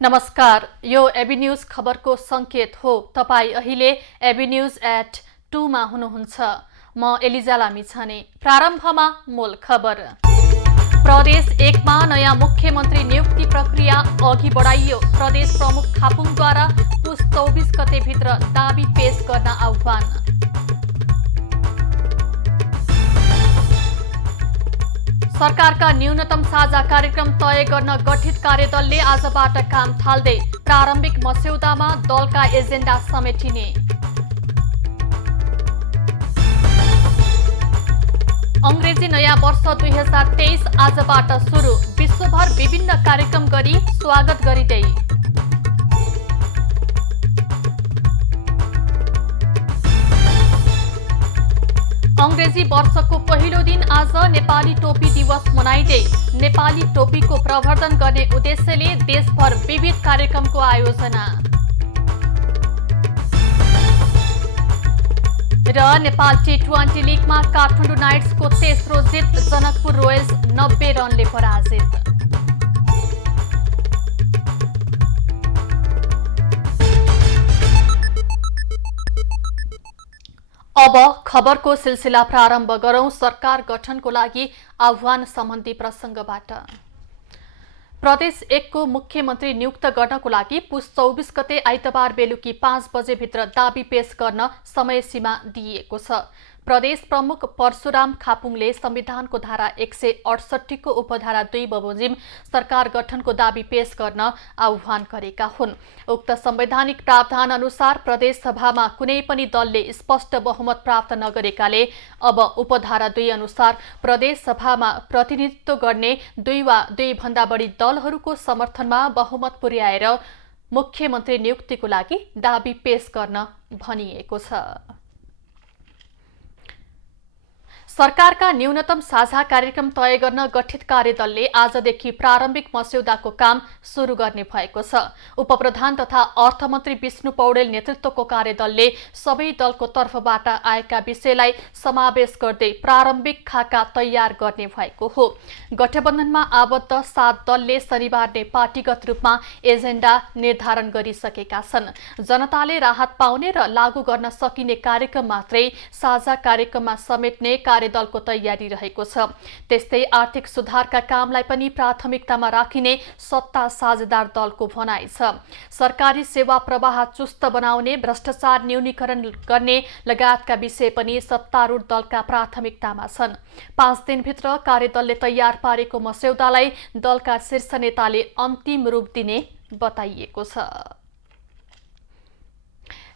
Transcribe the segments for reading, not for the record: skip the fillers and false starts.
नमस्कार, यो AB news खबरको संकेत हो। तपाई अहिले एबी न्यूज एट 2 मा हुनुहुन्छ। म एलिजा लामिछाने। प्रारम्भमा मूल खबर। प्रदेश 1 मा नयाँ मुख्यमन्त्री नियुक्ति प्रक्रिया अघि बढाइयो। प्रदेश प्रमुख खापुङद्वारा पुस 24 गते भित्र दाबी पेश गर्न आह्वान। सरकारका न्यूनतम साझा कार्यक्रम तय गर्न गठित कार्यदलले आजबाट काम थाल्दै। प्रारम्भिक मस्यौदामा दलका एजेन्डा समेटिने। अंग्रेजी नयाँ वर्ष 2023 आजबाट सुरु। विश्वभर विभिन्न कार्यक्रम गरी स्वागत गरिँदै। अंग्रेजी वर्षको पहिलो दिन आज नेपाली टोपी दिवस मनाइँदै। नेपाली टोपीको प्रवर्धन गर्ने उद्देश्यले देशभर विविध कार्यक्रमको आयोजना। र नेपाल T20 लिगमा काठमाडौँ नाइट्सको तेस्रो जित। जनकपुर रोयल्स 90 रनले पराजित। अब खबरको सिलसिला प्रारम्भ गरौं। सरकार गठनको लागि आह्वान सम्बन्धी प्रसंगबाट। प्रदेश 1 को मुख्यमन्त्री नियुक्त गर्नको लागि पुस 24 गते आइतबार बेलुकी 5 बजे भित्र दाबी पेश गर्न समय सीमा दिइएको छ। प्रदेश प्रमुख परशुराम खापुङले संविधानको धारा 168 को उपधारा 2 बमोजिम सरकार गठनको दाबी पेश गर्न आह्वान गरेका हुन्। उक्त संवैधानिक प्रावधान अनुसार प्रदेश सभामा कुनै पनि दलले स्पष्ट बहुमत प्राप्त नगरेकाले अब उपधारा 2 अनुसार प्रदेश सभामा प्रतिनिधित्व गर्ने 2 वा 2 भन्दा बढी दलहरूको समर्थनमा बहुमत पुर्याएर मुख्यमन्त्री नियुक्तिको लागि दाबी पेश गर्न भनिएको छ। सरकारका न्यूनतम साझा कार्यक्रम तय गर्न गठित कार्यदलले आजदेखि प्रारम्भिक मस्यौदाको काम सुरु गर्ने भएको छ। उपप्रधान तथा अर्थमन्त्री विष्णु पौडेल नेतृत्वको कार्यदलले सबै दलको तर्फबाट आएका विषयलाई समावेश गर्दै प्रारम्भिक खाका तयार गर्ने भएको हो। गठबन्धनमा आबद्ध 7 दलले शनिबार नै पार्टीगत रूपमा एजेन्डा निर्धारण गरिसकेका छन्। जनताले राहत पाउने र लागू गर्न सकिने कार्यक्रम मात्रै साझा कार्यक्रममा समेट्ने दलको तयारी रहेको छ। त्यस्तै आर्थिक सुधारका कामलाई पनि प्राथमिकतामा राखिने सत्ता साझेदार दलको भनाइ छ। सरकारी सेवा प्रवाह चुस्त बनाउने, भ्रष्टाचार न्यूनीकरण गर्ने लगायतका विषय पनि सत्तारूढ दलका प्राथमिकतामा छन्। 5 दिनभित्र कार्यदलले तयार पारेको मस्यौदालाई दलका शीर्ष नेताले अन्तिम रूप दिने बताइएको छ।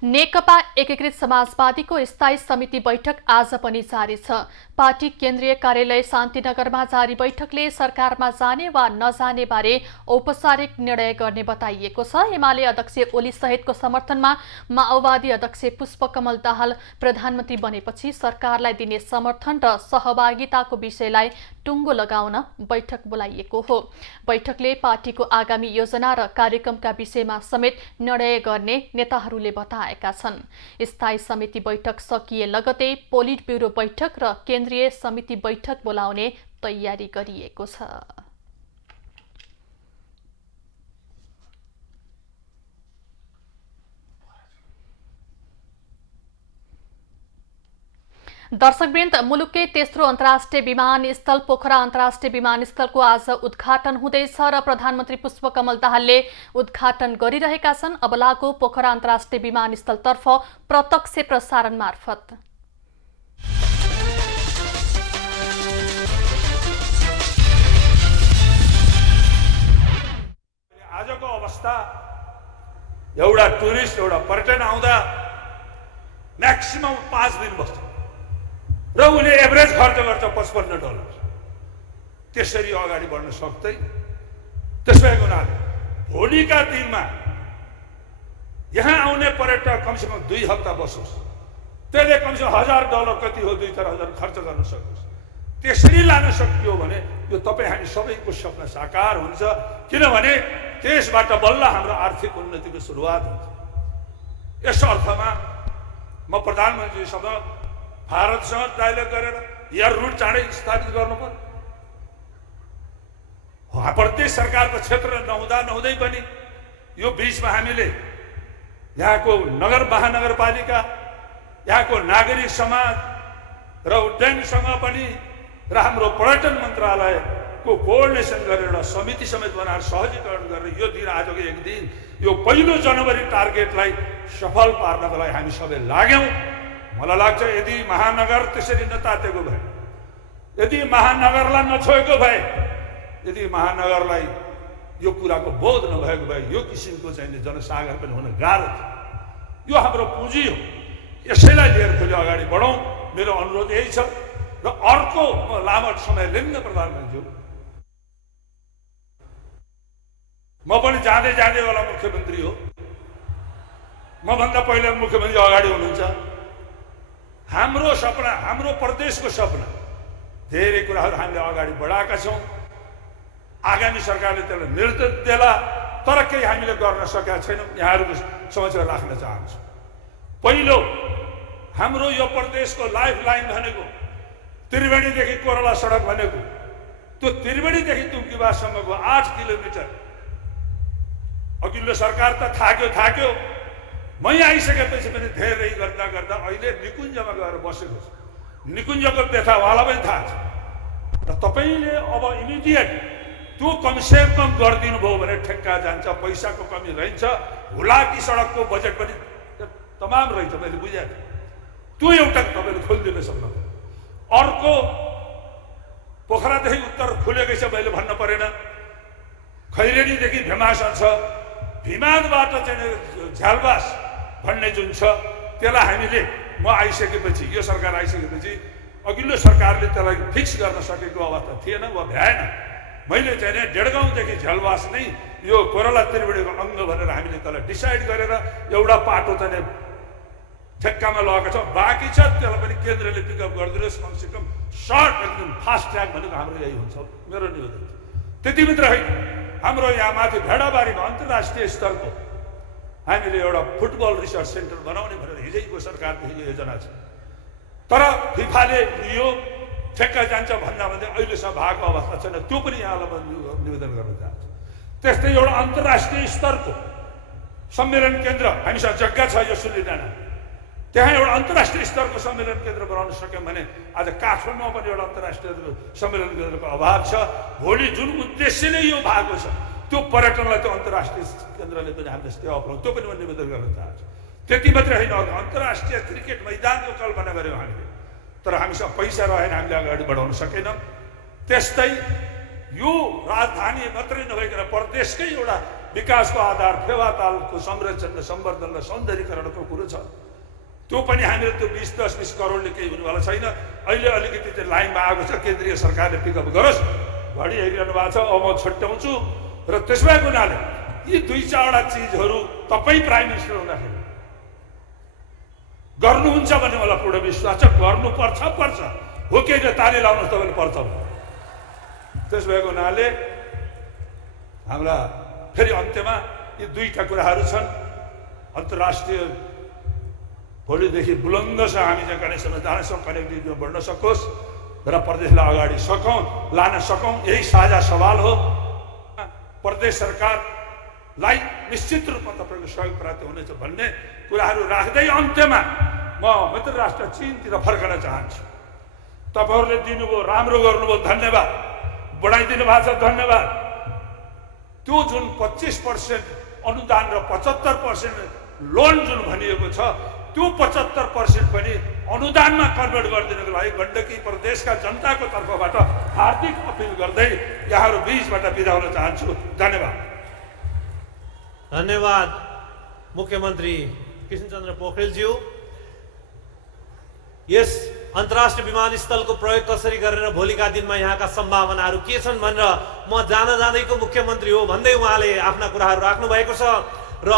नेकपा एकीकृत समाजवादीको स्थायी समिति बैठक आज पनि जारी छ। पार्टी केन्द्रीय कार्यालय शान्तिनगरमा जारी बैठकले सरकारमा जाने वा नजाने बारे औपचारिक निर्णय गर्ने बताइएको छ। एमाले अध्यक्ष ओली सहितको समर्थनमा माओवादी अध्यक्ष पुष्पकमल दाहाल प्रधानमन्त्री बनेपछि सरकारलाई दिने समर्थन र सहभागिताको विषयलाई टुङ्गो लगाउन बैठक बोलाइएको हो। बैठकले पार्टीको आगामी योजना र कार्यक्रमका विषयमा समेत निर्णय गर्ने नेताहरूले बताएका छन्। स्थायी समिति बैठक सकिए लगतै पोलिट ब्युरो बैठक र केन्द्रीय समिति बैठक बोलाउने तयारी गरिएको छ। दर्शकवृन्द, मुलुककै तेस्रो अन्तर्राष्ट्रिय विमानस्थल पोखरा अन्तर्राष्ट्रिय विमानस्थलको आज उद्घाटन हुँदैछ र प्रधानमन्त्री पुष्पकमल दाहालले उद्घाटन गरिरहेका छन्। अब लागू पोखरा अन्तर्राष्ट्रिय विमानस्थलतर्फ प्रत्यक्ष प्रसारण मार्फत। आजको अवस्था एउटा टुरिस्ट एउटा पर्यटन आउँदा म्याक्सिमम 5 दिन बस्छ र उले एभरेज खर्च गर्छ $55। त्यसरी अगाडि बढ्न सक्दैन। त्यसैको हुनाले भोलिका दिनमा यहाँ आउने पर्यटक कमसेकम 2 हप्ता बसोस्, त्यसले कमसेकम $1000 कति हो 2-4 हजार खर्च गर्न सकोस्। त्यसरी लान सकियो भने यो तपाईँ हामी सबैको सपना साकार हुन्छ। किनभने त्यसबाट बल्ल हाम्रो आर्थिक उन्नतिको सुरुवात हुन्छ। यस अर्थमा म प्रधानमन्त्रीसँग भारतसँग डायलग गरेर एयर रुट चाँडै स्थापित गर्नु पर्यो। प्रदेश सरकारको क्षेत्र नहुँदै पनि यो बीचमा हामीले यहाँको नगर महानगरपालिका, यहाँको नागरिक समाज र उड्डयनसँग पनि र हाम्रो पर्यटन मन्त्रालयको कोअर्डिनेसन गरेर एउटा समिति समेत बनाएर सहजीकरण गरेर यो दिन आजको एक दिन यो 1 जनवरी टार्गेटलाई सफल पार्नको लागि हामी सबै लाग्यौँ। मलाई लाग्छ यदि महानगर त्यसरी नतातेको भए, यदि महानगरलाई नछोएको भए, यदि महानगरलाई यो कुराको बोध नभएको भए यो किसिमको चाहिँ जनसागर पनि हुन गाह्रो थियो। यो हाम्रो पुँजी हो, यसैलाई लिएर फेरि अगाडि बढौँ। मेरो अनुरोध यही छ। र अर्को म लामो समय लिन्न प्रधानमन्त्री, म पनि जाँदै वाला मुख्यमन्त्री हो। मभन्दा पहिला मुख्यमन्त्री अगाडि हुनुहुन्छ। हाम्रो सपना, हाम्रो प्रदेशको सपना, धेरै कुराहरू हामीले अगाडि बढाएका छौँ। आगामी सरकारले त्यसलाई नेतृत्व देला, तर केही हामीले गर्न सकेका छैनौँ। यहाँहरूको समक्ष राख्न चाहन्छु। पहिलो, हाम्रो यो प्रदेशको लाइफ लाइन भनेको त्रिवेणीदेखि कोरला सडक भनेको, त्यो त्रिवेणीदेखि तुङ्कीवासम्मको 8 किलोमिटर। अघिल्लो सरकार त थाक्यो। मै आइसकेपछि पनि धेरै गर्दा अहिले निकुञ्जमा गएर बसेको छ। निकुञ्जको व्यथा उहाँलाई पनि थाहा छ। र तपाईँले अब इमिडिएट त्यो कमसे कम गरिदिनु भयो भने ठेक्का जान्छ, पैसाको कमी रहन्छ। हुलाकी सडकको बजेट पनि तमाम रहेछ, मैले बुझेँ। त्यो एउटा तपाईँले खोलिदिन सक्नुभयो। अर्को, पोखरादेखि उत्तर खुलेकै छ, मैले भन्न परेन। खैरेनीदेखि भेमासन छ, भिमादबाट चाहिँ झ्यालबास भन्ने जुन छ, त्यसलाई हामीले म आइसकेपछि, यो सरकार आइसकेपछि अघिल्लो सरकारले त्यसलाई फिक्स गर्न सकेको अवस्था थिएन वा भ्याएन। मैले चाहिँ डेढगाउँदेखि झ्यालबास नै यो कोरला त्रिवेणीको अङ्ग भनेर हामीले त्यसलाई डिसाइड गरेर एउटा पाटो चाहिँ ठेक्कामा लगाएको छ। बाँकी छ त्यसलाई पनि केन्द्रले पिकअप गरिदिनुहोस्। कमसे कम सर्ट एकदम फास्ट ट्र्याक भनेको हाम्रो यही हुन्छ, मेरो निवेदन। त्यति मात्र होइन, हाम्रो यहाँ माथि भेडाबारीमा अन्तर्राष्ट्रिय स्तरको हामीले एउटा फुटबल रिसर्च सेन्टर बनाउने भनेर हिजैको सरकारदेखि योजना छ। तर फिफाले यो ठेक्का जान्छ भन्दा अहिलेसम्म भएको अवस्था छैन। त्यो पनि यहाँलाई म निवेदन गर्न चाहन्छु। त्यस्तै एउटा अन्तर्राष्ट्रिय स्तरको सम्मेलन केन्द्र हामीसँग जग्गा छ यो सुलीडाँडा, त्यहाँ एउटा अन्तर्राष्ट्रिय स्तरको सम्मेलन केन्द्र बनाउन सक्यौँ भने आज काठमाडौँमा पनि एउटा अन्तर्राष्ट्रिय सम्मेलन केन्द्रको अभाव छ। भोलि जुन उद्देश्यले यो भएको छ त्यो पर्यटनलाई त्यो अन्तर्राष्ट्रिय केन्द्रले पनि हामीले सेवा पुऱ्याउँ, त्यो पनि म निवेदन गर्न चाहन्छु। त्यति मात्रै होइन, अन्तर्राष्ट्रिय क्रिकेट मैदानको कल्पना गऱ्यौँ हामीले, तर हामीसँग पैसा रहेन, हामीले अगाडि बढाउन सकेनौँ। त्यस्तै यो राजधानी मात्रै नभइकन प्रदेशकै एउटा विकासको आधार फेवातालको संरक्षण र सम्वर्धन र सौन्दर्यीकरणको कुरो छ। त्यो पनि हामीले त्यो 20 करोडले केही हुनेवाला छैन। अहिले अलिकति चाहिँ लाइनमा आएको छ, केन्द्रीय सरकारले पिकअप गरोस्। घडी हेरिरहनु भएको छ, अब म छुट्याउँछु। र त्यसबाट हुनाले यी 2-4वटा चिजहरू तपाईँ प्राइम मिनिस्टर हुँदाखेरि गर्नुहुन्छ भन्ने मलाई पूर्ण विश्वास छ। गर्नुपर्छ हो कि ताली लाउनुहोस् तपाईँले पर्छ। त्यस भएको हुनाले हाम्रा फेरि अन्त्यमा यी 2टा कुराहरू छन्। अन्तर्राष्ट्रिय भोलिदेखि बुलन्दसँग हामी चाहिँ कनेक्सनमा जान सकौँ, कनेक्टिभिटीमा बढ्न सकोस् र प्रदेशलाई अगाडि लान सकौँ। यही साझा सवाल हो। प्रदेश सरकारलाई निश्चित रूपमा तपाईँको सहयोग प्राप्त हुनेछ भन्ने कुराहरू राख्दै अन्त्यमा म मित्र राष्ट्र चीनतिर फर्कन चाहन्छु। तपाईँहरूले दिनुभयो, राम्रो गर्नुभयो, धन्यवाद। बढाइदिनु भएको छ, धन्यवाद। त्यो जुन 25% अनुदान र 75% लोन जुन भनिएको छ, त्यो 75% पनि अनुदानमा कन्भर्ट गरिदिनको लागि गण्डकी प्रदेशका जनताको तर्फबाट हार्दिक अपिल गर्दै यहाँहरू बीचबाट बिदा हुन चाहन्छु। धन्यवाद। धन्यवाद मुख्यमन्त्री कृष्णचन्द्र पोखरेलज्यू। यस अन्तर्राष्ट्रिय विमानस्थलको प्रयोग कसरी गरेर भोलिका दिनमा यहाँका सम्भावनाहरू के छन् भनेर म जाँदैको मुख्यमन्त्री हो भन्दै उहाँले आफ्ना कुराहरू राख्नु भएको छ। र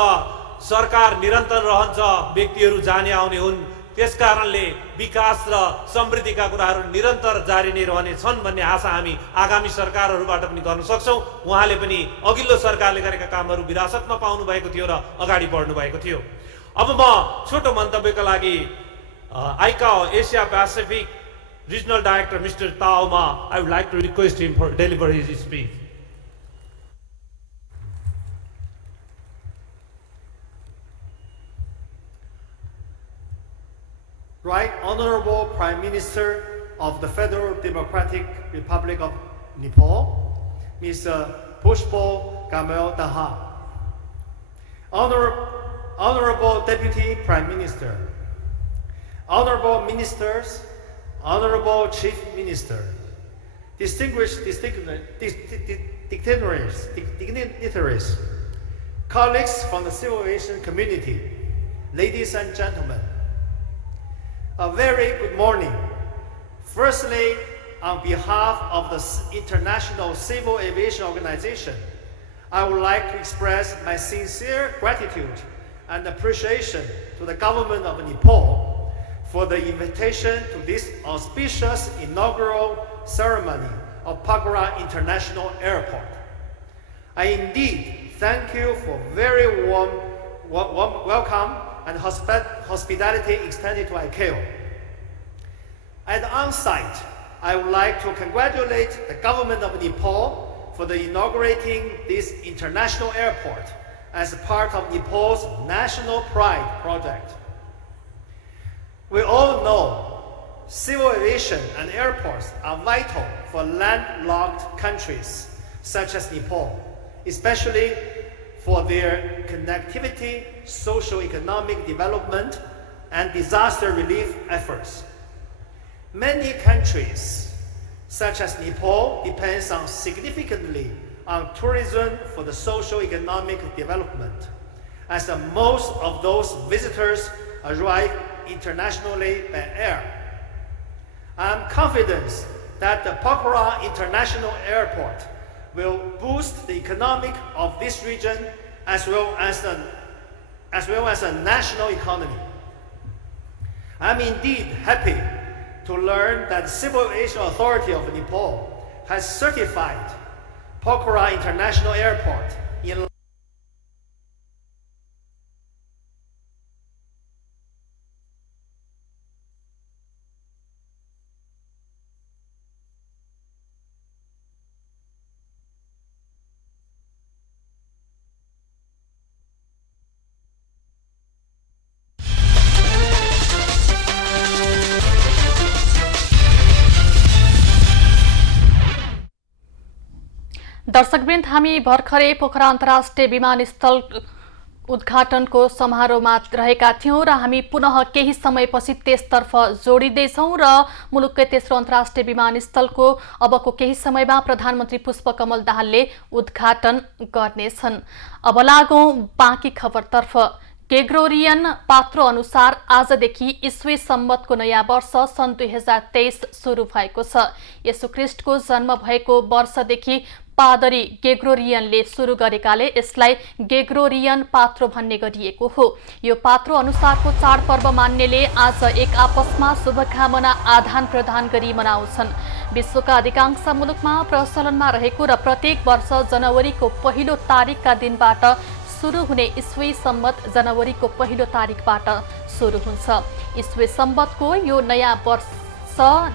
सरकार निरन्तर रहन्छ, व्यक्तिहरू जाने आउने हुन्, त्यसकारणले विकास र समृद्धिका कुराहरू निरन्तर जारी नै रहने छन् भन्ने आशा हामी आगामी सरकारहरूबाट पनि गर्न सक्छौँ। उहाँले पनि अघिल्लो सरकारले गरेका कामहरू विरासतमा पाउनु भएको थियो र अगाडि बढ्नु भएको थियो। अब म छोटो मन्तव्यका लागि ICAO Asia Pacific regional director mister Tao Ma, I would like to request him for deliver his speech. Right Honorable Prime Minister of the Federal Democratic Republic of Nepal, Mr. Pushpo Kamel Daha. Honorable Deputy Prime Minister, Honorable Ministers, Honorable Chief Minister, distinguished dignitaries, colleagues from the civil aviation community, ladies and gentlemen, a very good morning. Firstly, on behalf of the International Civil Aviation Organization, I would like to express my sincere gratitude and appreciation to the government of Nepal for the invitation to this auspicious inaugural ceremony of Pokhara International Airport. I indeed thank you for very warm welcome and hospitality extended to ICAO. At the on-site, I would like to congratulate the government of Nepal for the inaugurating this international airport as part of Nepal's National Pride project. We all know civil aviation and airports are vital for landlocked countries such as Nepal, especially for their connectivity, socio-economic development, and disaster relief efforts. Many countries, such as Nepal, depends significantly on tourism for the socio-economic development, as most of those visitors arrive internationally by air. I am confident that the Pokhara International Airport will boost the economic of this region as well as the national economy. I am indeed happy to learn that the Civil Aviation Authority of Nepal has certified Pokhara International Airport in दर्शकवृन्द, हामी भर्खरै पोखरा अन्तर्राष्ट्रिय विमानस्थल उद्घाटनको समारोहमा रहेका थियौं र हामी पुनः केही समयपछि त्यसतर्फ जोडिँदैछौं र मुलुककै तेस्रो अन्तर्राष्ट्रिय विमानस्थलको अबको केही समयमा प्रधानमन्त्री पुष्पकमल दाहालले उद्घाटन गर्नेछन्। अब लागौं बाँकी खबरतर्फ। ग्रेगोरियन पात्रो अनुसार आजदेखि ईस्वी सम्वतको नयाँ वर्ष सन् 2023 सुरु भएको छ। येशू ख्रीष्टको जन्म भएको वर्षदेखि पादरी ग्रेगोरियनले सुरु गरेकाले यसलाई ग्रेगोरियन पात्रो भन्ने गरिएको हो। यो पात्रो अनुसारको चाडपर्व मान्नेले आज एक आपसमा शुभकामना आदान प्रदान गरी मनाउँछन्। विश्वका अधिकांश मुलुकमा प्रचलनमा रहेको र प्रत्येक वर्ष जनवरीको पहिलो तारिकका दिनबाट सुरु हुने ईस्वी सम्वत जनवरीको पहिलो तारिकबाट सुरु हुन्छ। ईस्वी सम्वतको यो नयाँ वर्ष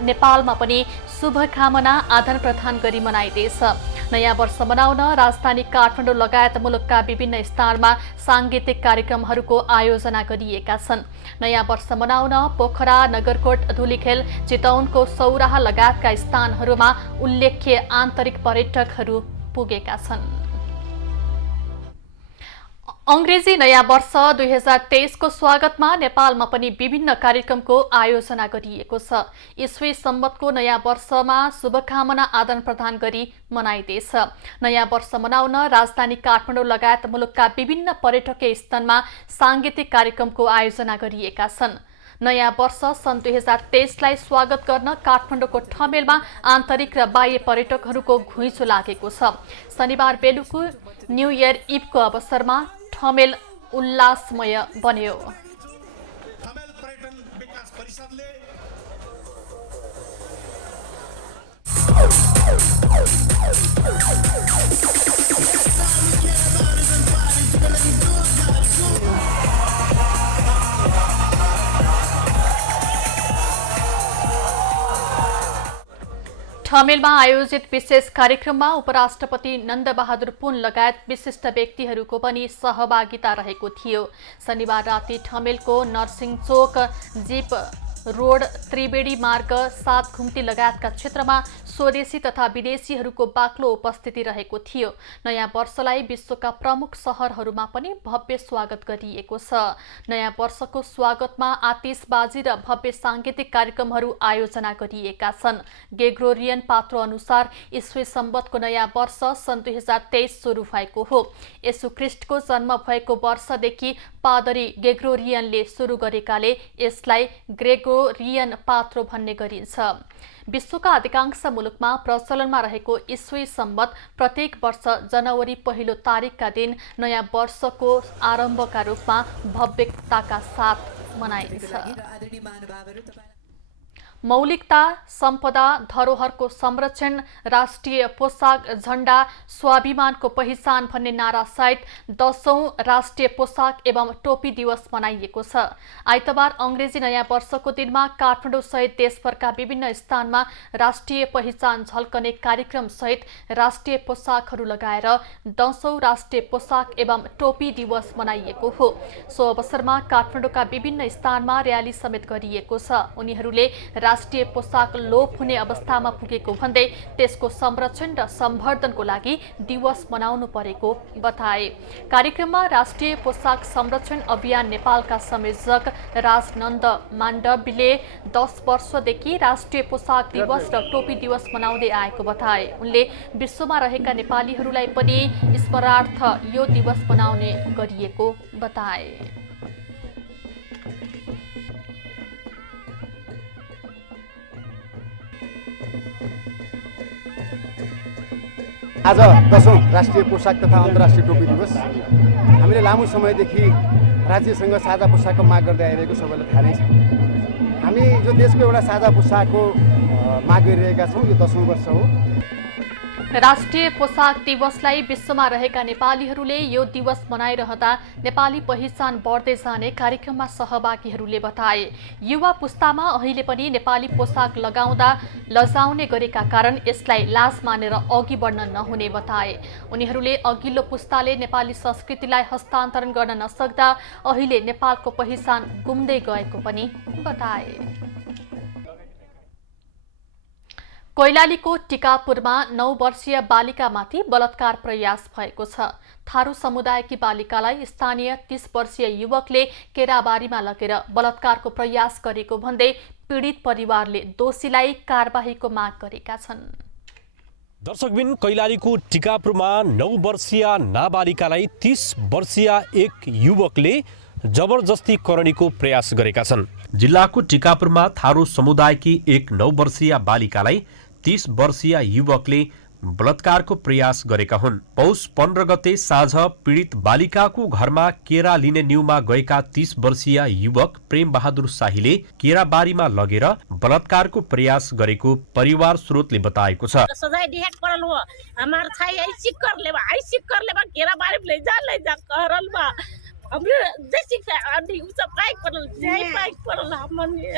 नेपालमा पनि शुभकामना आदान प्रदान गरी मनाइँदैछ। नयाँ वर्ष मनाउन राजधानी काठमाडौँ लगायत मुलुकका विभिन्न स्थानमा सांगीतिक कार्यक्रमहरूको आयोजना गरिएका छन्। नयाँ वर्ष मनाउन पोखरा, नगरकोट, धुलीखेल, चितवनको सौराहा लगायतका स्थानहरूमा उल्लेख्य आन्तरिक पर्यटकहरू पुगेका छन्। अंग्रेजी नयाँ वर्ष 2023 को स्वागतमा नेपालमा पनि विभिन्न कार्यक्रमको आयोजना गरिएको छ। ईस्वी सम्वतको नयाँ वर्षमा शुभकामना आदान प्रदान गरी मनाइँदैछ। नयाँ वर्ष मनाउन राजधानी काठमाडौँ लगायत मुलुकका विभिन्न पर्यटकीय स्थलमा सांगीतिक कार्यक्रमको आयोजना गरिएका छन्। नयाँ वर्ष सन् 2023लाई स्वागत गर्न काठमाडौँको ठमेलमा आन्तरिक र बाह्य पर्यटकहरूको घुइँचो लागेको छ। शनिबार बेलुकी न्यू इयर इभको अवसरमा ठमेल उल्लासमय बन्यो। ठमेलमा आयोजित विशेष कार्यक्रममा उपराष्ट्रपति नन्दबहादुर पुन लगायत विशिष्ट व्यक्तिहरूको पनि सहभागिता रहेको थियो। शनिबार राति ठमेलको नरसिंहचोक जीप रोड, त्रिवेणी मार्ग, 7 घुम्ती लगायतका क्षेत्रमा स्वदेशी तथा विदेशीहरूको बाक्लो उपस्थिति रहेको थियो। नयाँ वर्षलाई विश्वका प्रमुख सहरहरूमा पनि भव्य स्वागत गरिएको छ। नयाँ वर्षको स्वागतमा आतिशबाजी र भव्य सांगीतिक कार्यक्रमहरू आयोजना गरिएका छन्। ग्रेगोरियन पात्रो अनुसार ईस्वी सम्वतको नयाँ वर्ष सन् 2023 सुरु भएको हो। येशू ख्रीष्टको जन्म भएको वर्षदेखि पादरी ग्रेगोरियनले सुरु गरेकाले यसलाई ग्रेगोरियन पात्रो भन्ने गरिन्छ। विश्वका अधिकांश मुलुकमा प्रचलनमा रहेको ईस्वी सम्वत प्रत्येक वर्ष जनवरी 1 तारिकका दिन नयाँ वर्षको आरम्भका रूपमा भव्यताका साथ मनाइन्छ। मौलिकता, सम्पदा, धरोहरको संरक्षण, राष्ट्रिय पोसाक, झण्डा, स्वाभिमानको पहिचान भन्ने नारासहित 10औं राष्ट्रिय पोसाक एवं टोपी दिवस मनाइएको छ। आइतबार अंग्रेजी नयाँ वर्षको दिनमा काठमाडौँ सहित देशभरका विभिन्न स्थानमा राष्ट्रिय पहिचान झल्कने कार्यक्रम सहित राष्ट्रिय पोसाकहरू लगाएर 10औं राष्ट्रिय पोसाक एवं टोपी दिवस मनाइएको हो। सो अवसरमा काठमाडौँका विभिन्न स्थानमा र्याली समेत गरिएको छ। उनीहरूले राष्ट्रिय पोसाक लोप हुने अवस्थामा पुगेको भन्दै त्यसको संरक्षण र सम्वर्धनको लागि दिवस मनाउनु परेको बताए। कार्यक्रममा राष्ट्रिय पोसाक संरक्षण अभियान नेपालका संयोजक राजनन्द माण्डवीले 10 वर्षदेखि राष्ट्रिय पोसाक दिवस र टोपी दिवस मनाउँदै आएको बताए। उनले विश्वमा रहेका नेपालीहरूलाई पनि स्मरणार्थ यो दिवस मनाउने गरिएको बताए। आज 10औं राष्ट्रिय पोसाक तथा अन्तर्राष्ट्रिय टोपी दिवस। हामीले लामो समयदेखि राज्यसँग साझा पोसाकको माग गर्दै आइरहेको सबैलाई थाहा नै छ। हामी जो देशको एउटा साझा पोसाकको माग गरिरहेका छौँ, यो 10औं वर्ष हो। राष्ट्रिय पोसाक दिवसलाई विश्वमा रहेका नेपालीहरूले यो दिवस मनाइरहँदा नेपाली पहिचान बढ्दै जाने कार्यक्रममा सहभागीहरूले बताए। युवा पुस्तामा अहिले पनि नेपाली पोसाक लगाउँदा लजाउने गरेका कारण यसलाई लाज मानेर अघि बढ्न नहुने बताए। उनीहरूले अघिल्लो पुस्ताले नेपाली संस्कृतिलाई हस्तान्तरण गर्न नसक्दा अहिले नेपालको पहिचान गुम्दै गएको पनि बताए। कैलालीको टिकापुरमा 9 वर्षीय बालिकामाथि बलात्कार प्रयास भएको छ। थारू समुदायकी बालिकालाई स्थानीय 30 वर्षीय युवकले केराबारीमा लगेर बलात्कारको प्रयास गरेको भन्दै पीडित परिवारले दोषीलाई कारबाहीको माग गरेका छन्। दर्शकबिन, कैलालीको टिकापुरमा 9 वर्षीय नाबालिकालाई 30 वर्षीय एक युवकले जबरजस्ती करणीको प्रयास गरेका छन्। जिल्लाको टिकापुरमा थारू समुदायकी एक 9 वर्षीय बालिकालाई 30 वर्षीय युवकले बलात्कारको प्रयास गरेका हुन्। पौष 15 गते साँझ पीडित बालिकाको घरमा केरा लिने न्युमा गएका 30 वर्षीय युवक प्रेम बहादुर शाहीले केराबारीमा लगेर बलात्कारको प्रयास गरेको परिवार स्रोतले बताएको छ। सजाय दिहक परल हो हमार छाई ऐसी कर लेबा केराबारी ले जा करल बा हमरे जैसी आदि उ सब काय परल हमने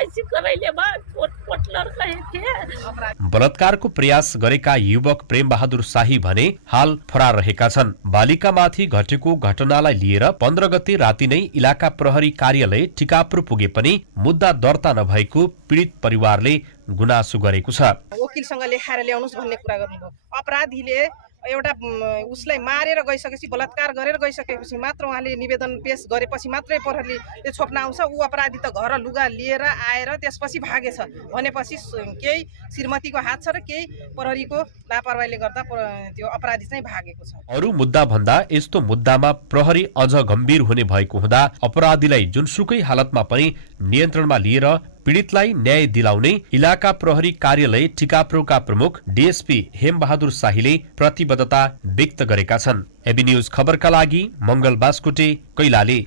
ऐसी करैले बा कोटलर कहे थे। बलात्कारको प्रयास गरेका युवक प्रेम बहादुर शाही भने हाल फरार रहेका छन्। बालिकामाथि घटेको घटनालाई लिएर 15 गते राति नै इलाका प्रहरी कार्यालय टिकापुर पुगे पनि मुद्दा दर्ता नभएको पीडित परिवारले गुनासो गरेको छ। वकिलसँग लेखाएर ल्याउनुस् भन्ने कुरा गर्नुभयो। अपराधीले एउटा उसलाई मारेर गइसकेपछि बलात्कार गरेर गइसकेपछि मात्र उहाँले निवेदन पेश गरेपछि मात्रै प्रहरीले त्यो छोप्न आउँछ। ऊ अपराधी त घर लुगा लिएर आएर त्यसपछि भागेछ भनेपछि केही श्रीमतीको हात छ र केही प्रहरीको लापरवाहीले गर्दा त्यो अपराधी चाहिँ भागेको छ। अरू मुद्दा भन्दा यस्तो मुद्दामा प्रहरी अझ गम्भीर हुने भएको हुँदा अपराधीलाई जुनसुकै हालतमा पनि नियन्त्रणमा लिएर पीडितलाई न्याय दिलाउने इलाका प्रहरी कार्यालय टिकापुरका प्रमुख डीएसपी हेम बहादुर शाहीले प्रतिबद्धता व्यक्त गरेका छन्। एबी न्यूज खबरका लागि मंगल बास्कोटे, कैलाली।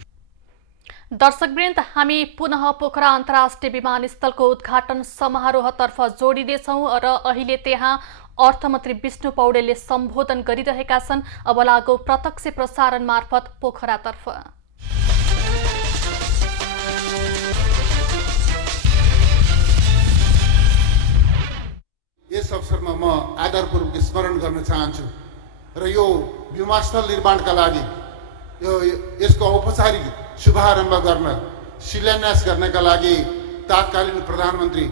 दर्शकवृन्द, हामी पुनः पोखरा अन्तर्राष्ट्रिय विमानस्थलको उद्घाटन समारोहतर्फ जोडिँदैछौँ र अहिले त्यहाँ अर्थमन्त्री विष्णु पौडेलले सम्बोधन गरिरहेका छन्। अब लागौ प्रत्यक्ष प्रसारण मार्फत पोखरातर्फ। यस अवसरमा म आदरपूर्वक स्मरण गर्न चाहन्छु र यो विमानस्थल निर्माणका लागि यसको औपचारिक शुभारम्भ गर्न शिलान्यास गर्नका लागि तत्कालीन प्रधानमन्त्री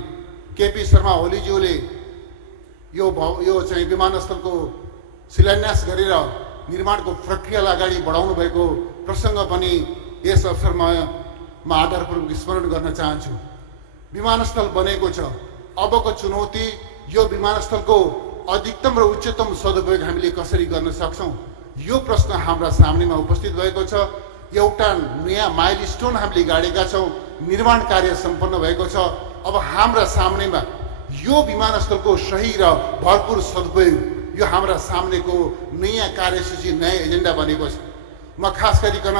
केपी शर्मा ओलीज्यूले यो चाहिँ विमानस्थलको शिलान्यास गरेर निर्माणको प्रक्रियालाई अगाडि बढाउनु भएको प्रसङ्ग पनि यस अवसरमा म आदरपूर्वक स्मरण गर्न चाहन्छु। विमानस्थल बनेको छ, अबको चुनौती यो विमानस्थलको अधिकतम र उच्चतम सदुपयोग हामीले कसरी गर्न सक्छौँ, यो प्रश्न हाम्रा सामनेमा उपस्थित भएको छ। एउटा नयाँ माइलस्टोन हामीले गाडेका छौँ, निर्माण कार्य सम्पन्न भएको छ। अब हाम्रा सामनेमा यो विमानस्थलको सही र भरपूर सदुपयोग, यो हाम्रा सामनेको नयाँ कार्यसूची, नयाँ एजेन्डा बनेको छ। म खास गरिकन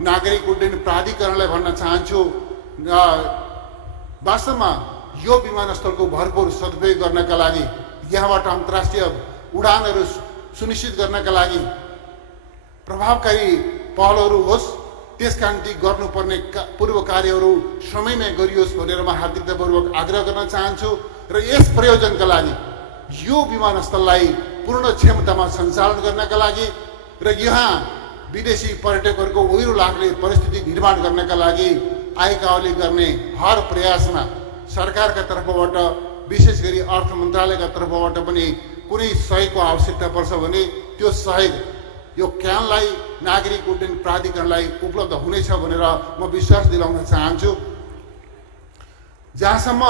नागरिक उड्डयन प्राधिकरणलाई भन्न चाहन्छु, वास्तवमा यो विमानस्थलको भरपूर सदुपयोग गर्नका लागि, यहाँबाट अन्तर्राष्ट्रिय उडानहरू सुनिश्चित गर्नका लागि प्रभावकारी पहलहरू होस्, त्यसका निम्ति गर्नुपर्ने पूर्व कार्यहरू समयमै गरियोस् भनेर म हार्दिकतापूर्वक आग्रह गर्न चाहन्छु। र यस प्रयोजनका लागि यो विमानस्थललाई पूर्ण क्षमतामा सञ्चालन गर्नका लागि र यहाँ विदेशी पर्यटकहरूको ओहिरो लाग्ने परिस्थिति निर्माण गर्नका लागि आएकाहरूले गर्ने हर प्रयासमा सरकारका तर्फबाट, विशेष गरी अर्थ मन्त्रालयका तर्फबाट पनि कुनै सहयोगको आवश्यकता पर्छ भने त्यो सहयोग यो क्यानलाई, नागरिक उड्डयन प्राधिकरणलाई उपलब्ध हुनेछ भनेर म विश्वास दिलाउन चाहन्छु। जहाँसम्म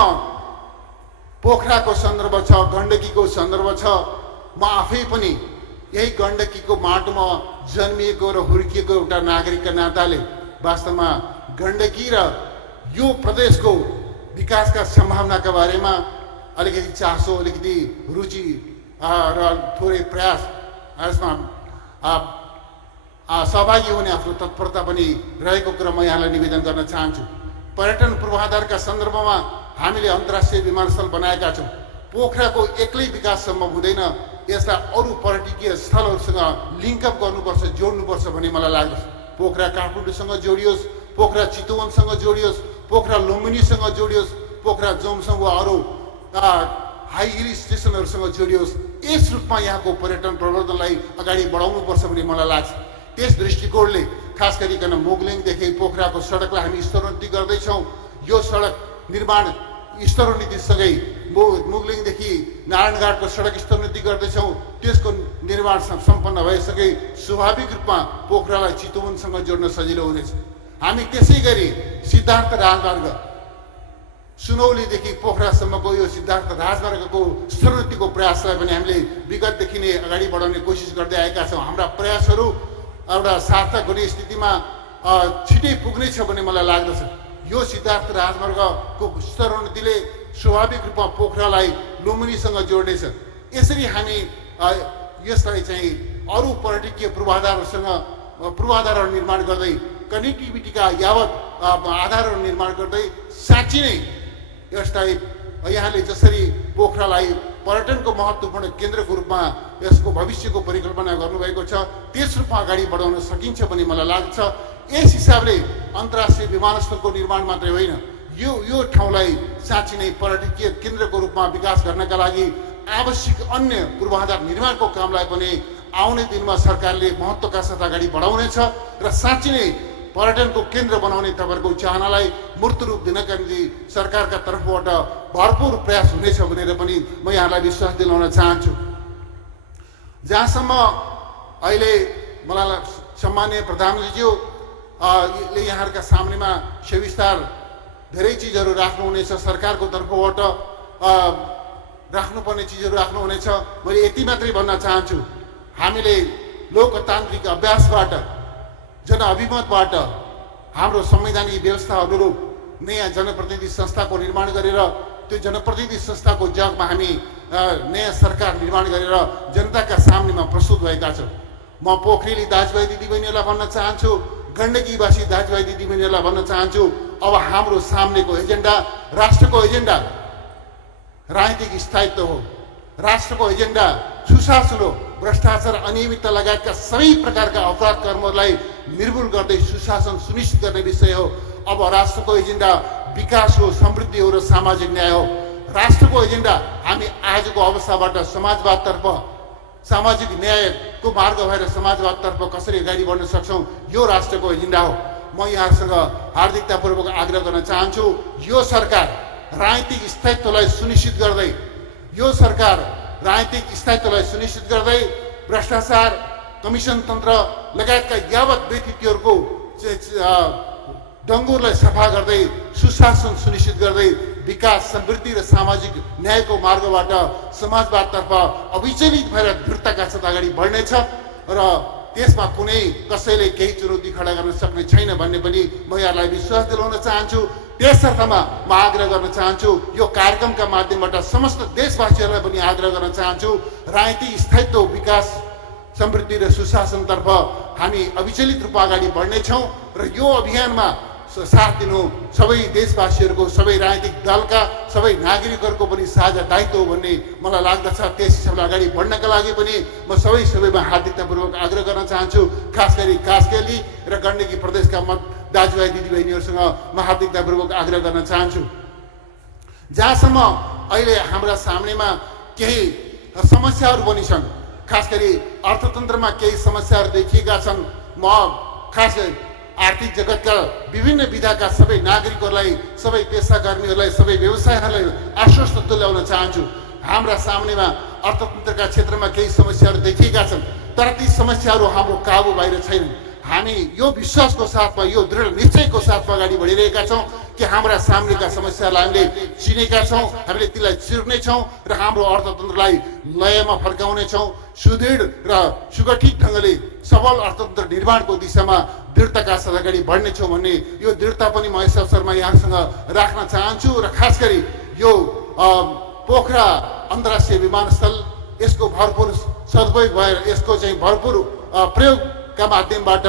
पोखराको सन्दर्भ छ, गण्डकीको सन्दर्भ छ, म आफै पनि यही गण्डकीको माटोमा जन्मिएको र हुर्किएको एउटा नागरिकका नाताले वास्तवमा गण्डकी र यो प्रदेशको विकासका सम्भावनाका बारेमा अलिकति चासो, अलिकति रुचि र थोरै प्रयास यसमा सहभागी हुने आफ्नो तत्परता पनि रहेको कुरा म यहाँलाई निवेदन गर्न चाहन्छु। पर्यटन पूर्वाधारका सन्दर्भमा हामीले अन्तर्राष्ट्रिय विमानस्थल बनाएका छौँ। पोखराको एक्लै विकास सम्भव हुँदैन, यसलाई अरू पर्यटकीय स्थलहरूसँग लिङ्कअप गर्नुपर्छ, जोड्नुपर्छ भन्ने मलाई लाग्दछ। पोखरा काठमाडौँसँग जोडियोस्, पोखरा चितवनसँग जोडियोस्, पोखरा लुम्बिनीसँग जोडियोस्, पोखरा जोमसँग वा अरू हाई हिल स्टेसनहरूसँग जोडियोस्। यस रूपमा यहाँको पर्यटन प्रवर्धनलाई अगाडि बढाउनुपर्छ भन्ने मलाई लाग्छ। त्यस दृष्टिकोणले खास गरिकन मुगलिङदेखि पोखराको सडकलाई हामी स्तरोन्नति गर्दैछौँ। यो सडक निर्माण स्तरोन्नतिसँगै मुगलिङदेखि नारायणघाटको सडक स्तरोन्नति गर्दैछौँ। त्यसको निर्माण सम्पन्न भएसँगै स्वाभाविक रूपमा पोखरालाई चितवनसँग जोड्न सजिलो हुनेछ। हामी त्यसै गरी सिद्धार्थ राजमार्ग, सुनौलीदेखि पोखरासम्मको यो सिद्धार्थ राजमार्गको स्तरोन्नतिको प्रयासलाई पनि हामीले विगतदेखि नै अगाडि बढाउने कोसिस गर्दै आएका छौँ। हाम्रा प्रयासहरू एउटा सार्थक हुने स्थितिमा छिटै पुग्नेछ भन्ने मलाई लाग्दछ। यो सिद्धार्थ राजमार्गको स्तरोन्नतिले स्वाभाविक रूपमा पोखरालाई लुम्बिनीसँग जोड्नेछ। यसरी हामी यसलाई चाहिँ अरू पर्यटकीय पूर्वाधारहरू निर्माण गर्दै, कनेक्टिभिटीका यावत आधारहरू निर्माण गर्दै साँच्चै नै यसलाई यहाँले जसरी पोखरालाई पर्यटनको महत्त्वपूर्ण केन्द्रको रूपमा यसको भविष्यको परिकल्पना गर्नुभएको छ, त्यस रूपमा अगाडि बढाउन सकिन्छ भन्ने मलाई लाग्छ। यस हिसाबले अन्तर्राष्ट्रिय विमानस्थलको निर्माण मात्रै होइन, यो ठाउँलाई साँच्चै नै पर्यटकीय केन्द्रको रूपमा विकास गर्नका लागि आवश्यक अन्य पूर्वाधार निर्माणको कामलाई पनि आउने दिनमा सरकारले महत्त्वका साथ अगाडि बढाउनेछ र साँच्चै नै पर्यटनको केन्द्र बनाउने तपाईँहरूको चाहनालाई मूर्त रूप दिनका निम्ति सरकारका तर्फबाट भरपूर प्रयास हुनेछ भनेर पनि म यहाँलाई विश्वास दिलाउन चाहन्छु। जहाँसम्म अहिले मलाई सम्माननीय प्रधानमन्त्रीज्यूले यहाँहरूका सामनेमा सविस्तार धेरै चिजहरू राख्नुहुनेछ, सरकारको तर्फबाट राख्नुपर्ने चिजहरू राख्नुहुनेछ। मैले यति मात्रै भन्न चाहन्छु, हामीले लोकतान्त्रिक अभ्यासबाट, जनअभिमतबाट हाम्रो संवैधानिक व्यवस्था अनुरूप नयाँ जनप्रतिनिधि संस्थाको निर्माण गरेर त्यो जनप्रतिनिधि संस्थाको जगमा हामी नयाँ सरकार निर्माण गरेर जनताका सामनेमा प्रस्तुत भएका छौँ। म पोखरेली दाजुभाइ दिदीबहिनीहरूलाई भन्न चाहन्छु, गण्डकीवासी दाजुभाइ दिदीबहिनीहरूलाई भन्न चाहन्छु, अब हाम्रो सामनेको एजेन्डा राष्ट्रको एजेन्डा राजनीतिक स्थायित्व हो। राष्ट्रको एजेन्डा सुशासन हो। भ्रष्टाचार, अनियमितता लगायतका सबै प्रकारका अपराध कर्महरूलाई निर्मूल गर्दै सुशासन सुनिश्चित गर्ने विषय हो। अब राष्ट्रको एजेन्डा विकास हो, समृद्धि हो र सामाजिक न्याय हो। राष्ट्रको एजेन्डा हामी आजको अवस्थाबाट समाजवादतर्फ, सामाजिक न्यायको मार्ग भएर समाजवादतर्फ कसरी अगाडि बढ्न सक्छौँ, यो राष्ट्रको एजेन्डा हो। म यहाँसँग हार्दिकतापूर्वक आग्रह गर्न चाहन्छु, यो सरकार राजनीतिक स्थायित्वलाई सुनिश्चित गर्दै, यो सरकार राजनीतिक स्थायित्वलाई सुनिश्चित गर्दै भ्रष्टाचार, कमिसन तन्त्र लगायतका यावत व्यक्तित्वहरूको डङ्गुरलाई सफा गर्दै, सुशासन सुनिश्चित गर्दै विकास, समृद्धि र सामाजिक न्यायको मार्गबाट समाजवादतर्फ अविचलित भएर दृढताका साथ अगाडि बढ्नेछ र त्यसमा कुनै कसैले केही चुनौती खडा गर्न सक्ने छैन भन्ने पनि म यहाँलाई विश्वास दिलाउन चाहन्छु। त्यसर्थमा म आग्रह गर्न चाहन्छु, यो कार्यक्रमका माध्यमबाट समस्त देशवासीहरूलाई पनि आग्रह गर्न चाहन्छु, राजनीतिक स्थायित्व, विकास, समृद्धि र सुशासनतर्फ हामी अविचलित रूपमा अगाडि बढ्नेछौँ र यो अभियानमा साथ दिनु सबै देशवासीहरूको, सबै राजनीतिक दलका, सबै नागरिकहरूको पनि साझा दायित्व हो भन्ने मलाई लाग्दछ। त्यस हिसाबले अगाडि बढ्नका लागि पनि म सबैमा हार्दिकतापूर्वक आग्रह गर्न चाहन्छु। खास गरी कास्केली र गण्डकी प्रदेशका दाजुभाइ दिदीबहिनीहरूसँग म हार्दिकतापूर्वक आग्रह गर्न चाहन्छु। जहाँसम्म अहिले हाम्रा सामनेमा केही समस्याहरू पनि छन्, खास गरी अर्थतन्त्रमा केही समस्याहरू देखिएका छन्, म खास गरी आर्थिक जगतका विभिन्न विधाका सबै नागरिकहरूलाई, सबै पेसाकर्मीहरूलाई, सबै व्यवसायहरूलाई आश्वस्त तुल्याउन चाहन्छु। हाम्रा सामनेमा अर्थतन्त्रका क्षेत्रमा केही समस्याहरू देखिएका छन्, तर ती समस्याहरू हाम्रो काबु बाहिर छैनन्। हामी यो विश्वासको साथमा, यो दृढ निश्चयको साथमा अगाडि बढिरहेका छौँ कि हाम्रा सामनेका समस्याहरूलाई हामीले चिनेका छौँ, हामीले तीलाई चिर्नेछौँ र हाम्रो अर्थतन्त्रलाई लयमा फर्काउनेछौँ। सुदृढ र सुगठित ढङ्गले सबल अर्थतन्त्र निर्माणको दिशामा दृढताका साथ अगाडि बढ्नेछौँ भन्ने यो दृढता पनि म यस अवसरमा यहाँसँग राख्न चाहन्छु। र खास गरी यो पोखरा अन्तर्राष्ट्रिय विमानस्थल, यसको भरपुर सदुपयोग भएर यसको चाहिँ भरपुर प्रयोगका माध्यमबाट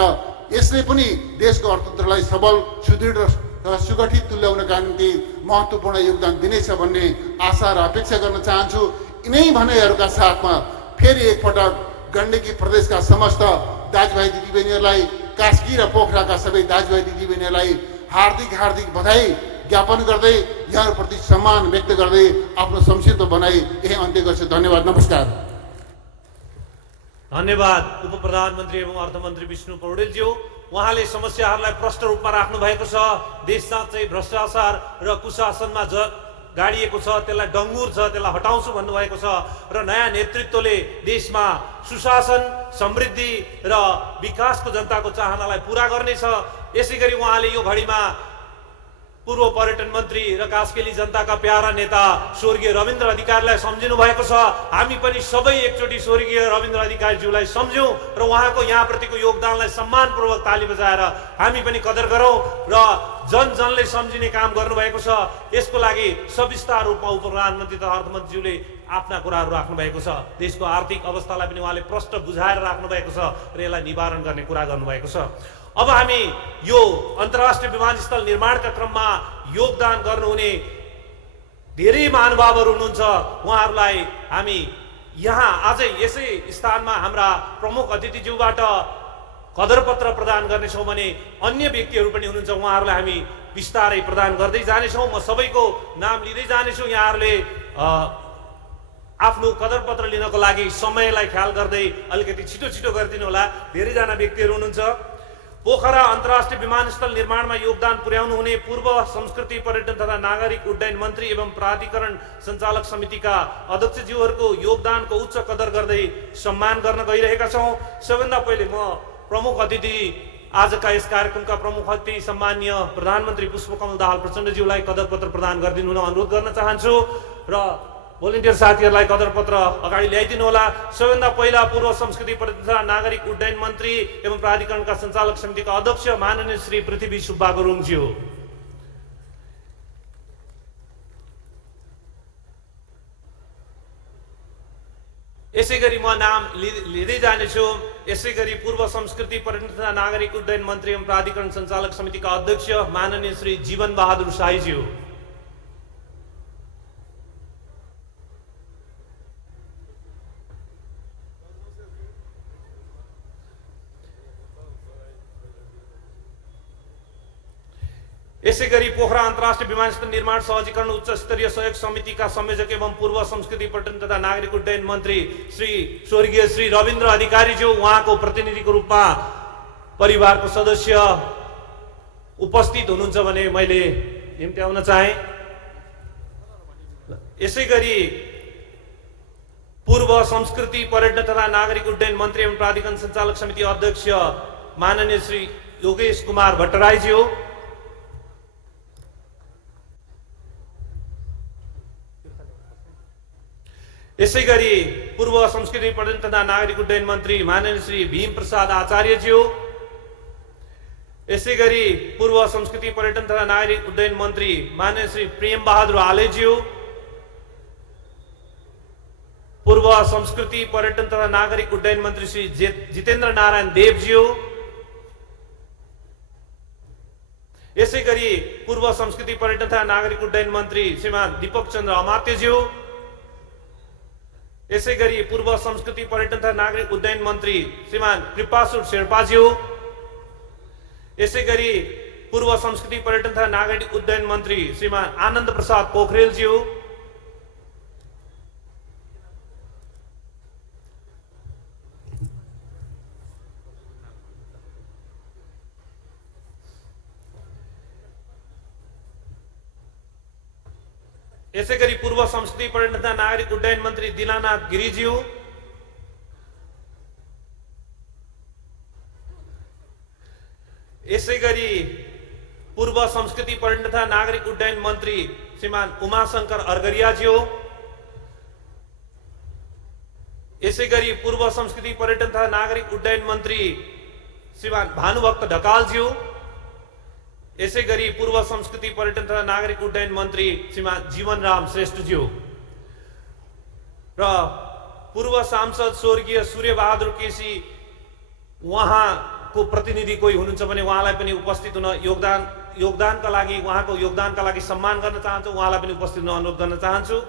यसले पनि देशको अर्थतन्त्रलाई सबल, सुदृढ र सुगठित तुल्याउनका निम्ति महत्त्वपूर्ण योगदान दिनेछ भन्ने आशा र अपेक्षा गर्न चाहन्छु। यिनै भनाइहरूका साथमा फेरि एकपटक गण्डकी प्रदेशका समस्त दाजुभाइ दिदीबहिनीहरूलाई, कास्की र पोखराका सबै दाजुभाइ दिदीबहिनीहरूलाई हार्दिक बधाई ज्ञापन गर्दै, यहाँहरूप्रति सम्मान व्यक्त गर्दै आफ्नो संक्षिप्त भनाइ यही अन्त्य गर्छु। धन्यवाद, नमस्कार। धन्यवाद उप प्रधानमन्त्री एवं अर्थमन्त्री विष्णु पौडेलज्यू। उहाँले समस्याहरूलाई प्रष्ट रूपमा राख्नु भएको छ। देश साँच्चै भ्रष्टाचार र कुशासनमा गाडिएको छ, त्यसलाई डङ्गुर छ, त्यसलाई हटाउँछु भन्नुभएको छ र नयाँ नेतृत्वले देशमा सुशासन, समृद्धि र विकासको जनताको चाहनालाई पुरा गर्नेछ। यसै गरी उहाँले यो घडीमा पूर्व पर्यटन मन्त्री र कास्केली जनताका प्यारा नेता स्वर्गीय रविन्द्र अधिकारीलाई सम्झिनु भएको छ। हामी पनि सबै एकचोटि स्वर्गीय रविन्द्र अधिकारीज्यूलाई सम्झौँ र उहाँको यहाँप्रतिको योगदानलाई सम्मानपूर्वक ताली बजाएर हामी पनि कदर गरौँ र जनले सम्झिने काम गर्नुभएको छ। यसको लागि सविस्तार रूपमा उप प्रधानमन्त्री तथा अर्थमन्त्रीज्यूले आफ्ना कुराहरू राख्नु भएको छ। देशको आर्थिक अवस्थालाई पनि उहाँले प्रष्ट बुझाएर राख्नु भएको छ र यसलाई निवारण गर्ने कुरा गर्नुभएको छ। अब हामी यो अन्तर्राष्ट्रिय विमानस्थल निर्माणका क्रममा योगदान गर्नुहुने धेरै महानुभावहरू हुनुहुन्छ, उहाँहरूलाई हामी यहाँ आजै यसै स्थानमा हाम्रा प्रमुख अतिथिज्यूबाट कदरपत्र प्रदान गर्नेछौँ भने अन्य व्यक्तिहरू पनि हुनुहुन्छ, उहाँहरूलाई हामी बिस्तारै प्रदान गर्दै जानेछौँ। म सबैको नाम लिँदै जानेछु। यहाँहरूले आफ्नो कदरपत्र लिनको लागि समयलाई ख्याल गर्दै अलिकति छिटो गरिदिनु होला। धेरैजना व्यक्तिहरू हुनुहुन्छ। पोखरा अन्तर्राष्ट्रिय विमानस्थल निर्माणमा योगदान पुर्याउनु हुने पूर्व संस्कृति, पर्यटन तथा नागरिक उड्डयन मन्त्री एवं प्राधिकरण सञ्चालक समितिका अध्यक्षज्यूहरूको योगदानको उच्च कदर गर्दै सम्मान गर्न गइरहेका छौँ। सबैभन्दा पहिले म प्रमुख अतिथि, आजका यस कार्यक्रमका प्रमुख अतिथि सम्माननीय प्रधानमन्त्री पुष्पकमल दाहाल प्रचण्डज्यूलाई कदरपत्र प्रदान गरिदिनु हुन अनुरोध गर्न चाहन्छु र भोलिन्टियर साथीहरूलाई कदरपत्र अगाडि ल्याइदिनु होला। सबैभन्दा पहिला पूर्व संस्कृति, पर्यटन तथा नागरिक उड्डयन मन्त्री एवं प्राधिकरणका सञ्चालक समितिका अध्यक्ष माननीय श्री पृथ्वी सुब्बा गुरुङज्यू। यसै गरी म नाम लिँदै जानेछु। यसै गरी पूर्व संस्कृति, पर्यटन तथा नागरिक उड्डयन मन्त्री एवं प्राधिकरण सञ्चालक समितिका अध्यक्ष माननीय श्री जीवन बहादुर शाहीज्यू। यसै गरी पोखरा अन्तर्राष्ट्रिय विमानस्थल निर्माण सहजीकरण उच्च स्तरीय सहयोग समितिका संयोजक एवं पूर्व संस्कृति, पर्यटन तथा नागरिक उड्डयन मन्त्री स्वर्गीय श्री रविन्द्र अधिकारीज्यू, उहाँको प्रतिनिधिको रूपमा परिवारको सदस्य उपस्थित हुनुहुन्छ भने मैले निम्त्याउन चाहे। यसै गरी पूर्व संस्कृति पर्यटन तथा नागरिक उड्डयन मन्त्री एवं प्राधिकरण सञ्चालक समिति अध्यक्ष माननीय श्री योगेश कुमार भट्टराईज्यू, यसै गरी पूर्व संस्कृति पर्यटन तथा नागरिक उड्डयन मन्त्री माननीय श्री भीम प्रसाद आचार्यज्यू, यसै गरी पूर्व संस्कृति पर्यटन तथा नागरिक उड्डयन मन्त्री माननीय श्री प्रेम बहादुर आलेज्यू, पूर्व संस्कृति पर्यटन तथा नागरिक उड्डयन मन्त्री श्री जितेन्द्र नारायण देवज्यू, यसै गरी पूर्व संस्कृति पर्यटन तथा नागरिक उड्डयन मन्त्री श्रीमान दीपक चन्द्र अमात्यज्यू, यसै गरी पूर्व संस्कृति पर्यटन तथा नागरिक उड्डयन मन्त्री श्रीमान कृपासुर शेर्पाज्यू, यसै गरी पूर्व संस्कृति पर्यटन तथा नागरिक उड्डयन मन्त्री श्रीमान आनन्द प्रसाद पोखरेलज्यू, यसै गरी पूर्व संस्कृति पर्यटन तथा नागरिक उड्डयन मन्त्री दिनानाथ गिरिज्यू, यसै गरी पूर्व संस्कृति पर्यटन तथा नागरिक उड्डयन मन्त्री श्रीमान उमाशंकर अर्गरियाज्यू, यसै गरी पूर्व संस्कृति पर्यटन तथा नागरिक उड्डयन मन्त्री श्रीमान भानुभक्त ढकालज्यू, यसै गरी पूर्व संस्कृति पर्यटन तथा नागरिक उड्डयन मन्त्री श्रीमान जीवनराम श्रेष्ठज्यू र पूर्व सांसद स्वर्गीय सूर्य बहादुर केसी, उहाँको प्रतिनिधि कोही हुनुहुन्छ भने उहाँलाई पनि उपस्थित हुन योगदानका लागि, उहाँको योगदानका लागि सम्मान गर्न चाहन्छु, उहाँलाई पनि उपस्थित हुन अनुरोध गर्न चाहन्छु।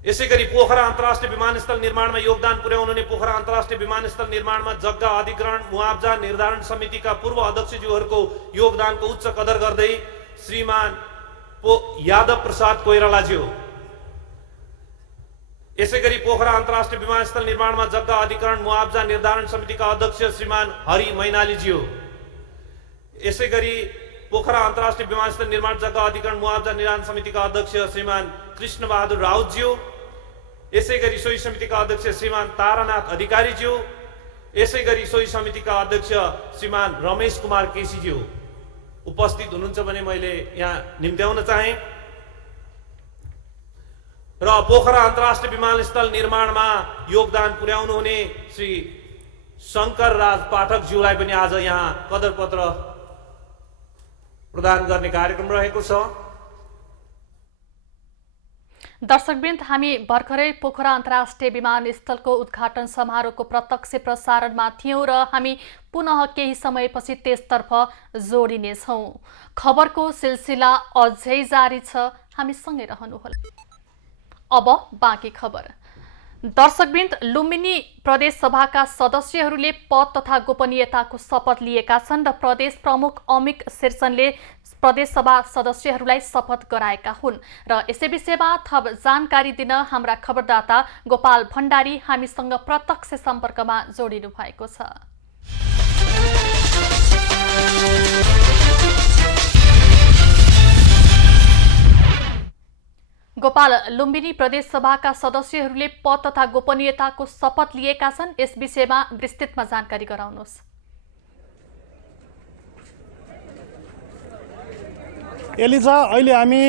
यसै गरी पोखरा अन्तर्राष्ट्रिय विमानस्थल निर्माणमा योगदान पुर्याउनु हुने पोखरा अन्तर्राष्ट्रिय विमानस्थल निर्माणमा जग्गा अधिग्रहण मुआवजा निर्धारण समितिका पूर्व अध्यक्षज्यूहरूको योगदानको उच्च कदर गर्दै श्रीमान यादव प्रसाद कोइरालाज्यू, यसै गरी पोखरा अन्तर्राष्ट्रिय विमानस्थल निर्माणमा जग्गा अधिग्रहण मुआवजा निर्धारण समितिका अध्यक्ष श्रीमान हरि मैनालीज्यू, यसै गरी पोखरा अन्तर्राष्ट्रिय विमानस्थल निर्माण जग्गा अधिग्रहण मुआवजा निर्धारण समितिका अध्यक्ष श्रीमान कृष्ण बहादुर राउतज्यू, यसै गरी सोही समितिका अध्यक्ष श्रीमान तारानाथ अधिकारीज्यू, यसै गरी सोही समितिका अध्यक्ष श्रीमान रमेश कुमार केसीज्यू उपस्थित हुनुहुन्छ भने मैले यहाँ निम्त्याउन चाहे। र पोखरा अन्तर्राष्ट्रिय विमानस्थल निर्माणमा योगदान पुर्याउनु हुने श्री शंकर राज पाठकज्यूलाई पनि आज यहाँ कदर पत्र प्रदान गर्ने कार्यक्रम रहेको छ। दर्शकवृन्द, हामी भर्खरै पोखरा अन्तर्राष्ट्रिय विमानस्थलको उद्घाटन समारोहको प्रत्यक्ष प्रसारणमा थियौं र हामी पुनः केही समयपछि त्यसतर्फ जोडिनेछौं। खबरको सिलसिला अझै जारी छ, हामीसँगै रहनुहोला। अब बाँकी खबर। दर्शकवृन्द, लुम्बिनी प्रदेश सभाका सदस्यहरूले पद तथा गोपनीयताको शपथ लिएका छन् र प्रदेश प्रमुख अमिक शेरचनले प्रदेश सभा सदस्यहरूलाई शपथ गराएका हुन् र यसै विषयमा थप जानकारी दिन हाम्रा खबरदाता गोपाल भण्डारी हामीसँग प्रत्यक्ष सम्पर्कमा जोडिनु भएको छ। गोपाल, लुम्बिनी प्रदेश सभाका सदस्यहरूले पद तथा गोपनीयताको शपथ लिएका छन्, यस विषयमा विस्तृतमा जानकारी गराउनुहोस्। एलिजा, अहिले हामी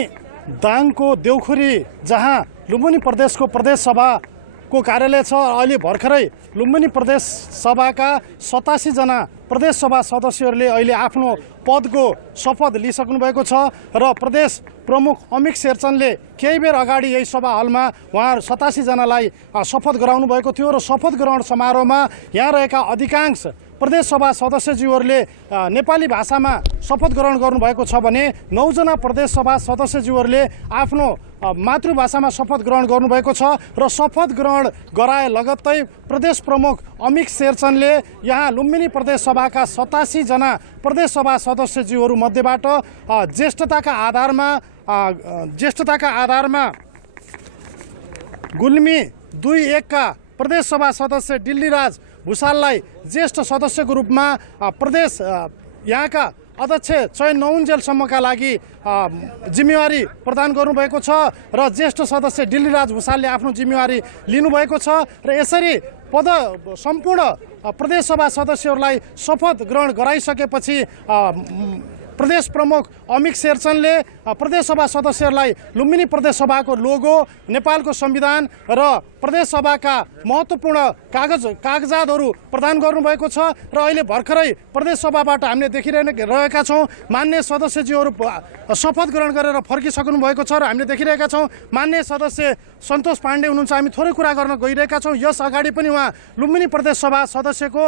दाङको देउखुरी जहाँ लुम्बिनी प्रदेशको प्रदेश सभाको कार्यालय छ, अहिले भर्खरै लुम्बिनी प्रदेश सभाका 87 जना प्रदेश सभा सदस्यहरूले अहिले आफ्नो पदको शपथ लिइसक्नु भएको छ र प्रदेश प्रमुख अमिक शेरचनले केही बेर अगाडि यही सभा हलमा उहाँहरू 87 जनालाई शपथ गराउनु भएको थियो र शपथ ग्रहण समारोहमा यहाँ रहेका अधिकांश प्रदेश सभा सदस्यज्यूहरूले नेपाली भाषामा शपथ ग्रहण गर्नुभएको छ भने 9 जना प्रदेश सभा सदस्यज्यूहरूले आफ्नो मातृभाषामा शपथ ग्रहण गर्नुभएको छ र शपथ ग्रहण गराए लगत्तै प्रदेश प्रमुख अमिक शेरचनले यहाँ लुम्बिनी प्रदेश सभाका 87 जना प्रदेश सभा सदस्यज्यूहरू मध्येबाट ज्येष्ठताका आधारमा गुल्मी 2-1 का प्रदेश सभा सदस्य दिल्लीराज भूषाललाई ज्येष्ठ सदस्यको रूपमा प्रदेश यहाँका अध्यक्ष चयन नहुन्जेलसम्मका लागि जिम्मेवारी प्रदान गर्नुभएको छ र ज्येष्ठ सदस्य दिल्लीराज भुषालले आफ्नो जिम्मेवारी लिनुभएको छ र यसरी सम्पूर्ण प्रदेशसभा सदस्यहरूलाई शपथ ग्रहण गराइसकेपछि प्रदेश प्रमुख अमित शेरचनले प्रदेशसभा सदस्यहरूलाई लुम्बिनी प्रदेशसभाको लोगो, नेपालको संविधान र प्रदेशसभाका महत्त्वपूर्ण कागजातहरू प्रदान गर्नुभएको छ र अहिले भर्खरै प्रदेशसभाबाट हामीले देखिरहेका छौँ मान्य सदस्यज्यूहरू शपथ ग्रहण गरेर फर्किसक्नु भएको छ र हामीले देखिरहेका छौँ मान्य सदस्य सन्तोष पाण्डे हुनुहुन्छ। हामी थोरै कुरा गर्न गइरहेका छौँ। यस अगाडि पनि उहाँ लुम्बिनी प्रदेशसभा सदस्यको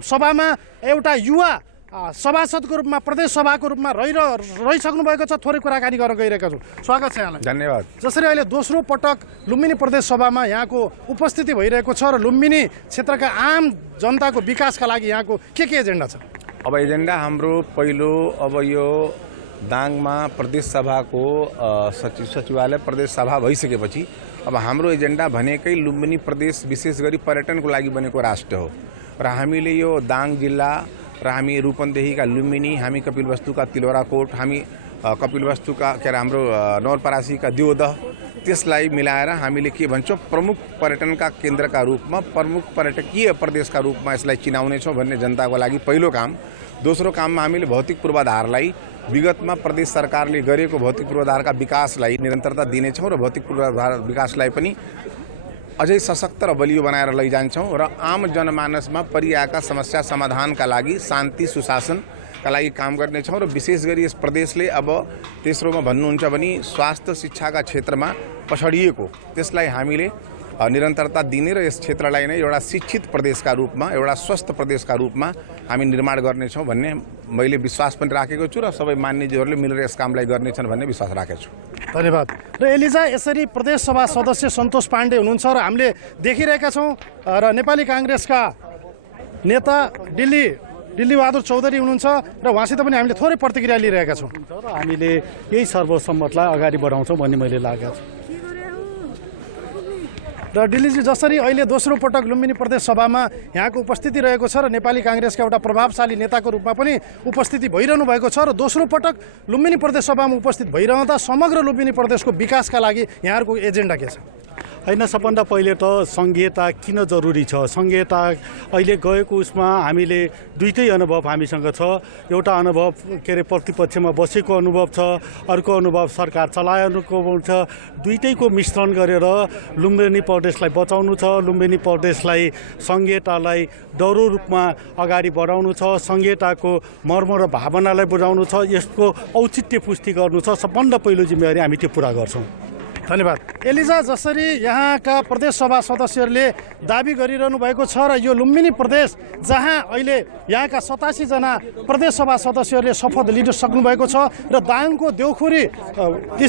सभामा एउटा युवा सभासदको रूपमा प्रदेश सभाको रूपमा रहिसक्नु भएको छ। थोरै कुराकानी गर्न गइरहेका छौँ। स्वागत छ यहाँलाई। धन्यवाद। जसरी अहिले दोस्रो पटक लुम्बिनी प्रदेश सभामा यहाँको उपस्थिति भइरहेको छ र लुम्बिनी क्षेत्रका आम जनताको विकासका लागि यहाँको के एजेन्डा छ? अब एजेन्डा हाम्रो पहिलो अब यो दाङमा प्रदेश सभाको सचिवालय प्रदेश सभा भइसकेपछि अब हाम्रो एजेन्डा भनेकै लुम्बिनी प्रदेश विशेष गरी पर्यटनको लागि बनेको राष्ट्र हो र हामीले यो दाङ जिल्ला र हामी रूपन्देहीका लुम्बिनी, हामी कपिलवस्तुका तिलौराकोट, हामी कपिलवस्तुका के अरे हाम्रो नवलपरासीका देवदह, त्यसलाई मिलाएर हामीले के भन्छौँ प्रमुख पर्यटनका केन्द्रका रूपमा, प्रमुख पर्यटकीय प्रदेशका रूपमा यसलाई चिनाउनेछौँ भन्ने जनताको लागि पहिलो काम। दोस्रो काममा हामीले भौतिक पूर्वाधारलाई विगतमा प्रदेश सरकारले गरेको भौतिक पूर्वाधारका विकासलाई निरन्तरता दिनेछौँ र भौतिक पूर्वाधार विकासलाई पनि अझै सशक्त र बलियो बनाएर लैजान्छौँ र आम जनमानसमा परिआएका समस्या समाधानका लागि शान्ति सुशासनका लागि काम गर्नेछौँ र विशेष गरी यस प्रदेशले अब तेस्रोमा भन्नुहुन्छ भने स्वास्थ्य शिक्षाका क्षेत्रमा पछडिएको त्यसलाई हामीले निरन्तरता दिने र यस क्षेत्रलाई नै एउटा शिक्षित प्रदेशका रूपमा, एउटा स्वस्थ प्रदेशका रूपमा हामी निर्माण गर्नेछौँ भन्ने मैले विश्वास पनि राखेको छु र सबै मान्यजीहरूले मिलेर यस कामलाई गर्नेछन् भन्ने विश्वास राखेको छु। धन्यवाद। र एलिजा, यसरी प्रदेशसभा सदस्य सन्तोष पाण्डे हुनुहुन्छ र हामीले देखिरहेका छौँ र नेपाली काङ्ग्रेसका नेता दिल्लीबहादुर चौधरी हुनुहुन्छ र उहाँसित पनि हामीले थोरै प्रतिक्रिया लिइरहेका छौँ र हामीले यही सर्वसम्मतलाई अगाडि बढाउँछौँ भन्ने मैले लागेको छ। र दिल्लीजी, जसरी अहिले दोस्रो पटक लुम्बिनी प्रदेश सभामा यहाँको उपस्थिति रहेको छ र नेपाली काङ्ग्रेसका एउटा प्रभावशाली नेताको रूपमा पनि उपस्थिति भइरहनु भएको छ र दोस्रो पटक लुम्बिनी प्रदेश सभामा उपस्थित भइरहँदा समग्र लुम्बिनी प्रदेशको विकासका लागि यहाँहरूको एजेन्डा के छ? होइन, सबभन्दा पहिले त सङ्घीयता किन जरुरी छ? सङ्घीयता अहिले गएको उसमा हामीले दुईटै अनुभव हामीसँग छ। एउटा अनुभव के अरे प्रतिपक्षमा बसेको अनुभव छ, अर्को अनुभव सरकार चलाएको छ। दुईटैको मिश्रण गरेर लुम्बिनी प्रदेशलाई बचाउनु छ, लुम्बिनी प्रदेशलाई सङ्घीयतालाई डह्रो रूपमा अगाडि बढाउनु छ, सङ्घीयताको मर्म र भावनालाई बुझाउनु छ, यसको औचित्य पुष्टि गर्नु छ। सबभन्दा पहिलो जिम्मेवारी हामी त्यो पुरा गर्छौँ। धन्यवाद। एलिजा, जसरी यहाँका प्रदेशसभा सदस्यहरूले दाबी गरिरहनु भएको छ र यो लुम्बिनी प्रदेश जहाँ अहिले यहाँका 87 जना प्रदेशसभा सदस्यहरूले शपथ लिन सक्नुभएको छ र दाङको देउखुरी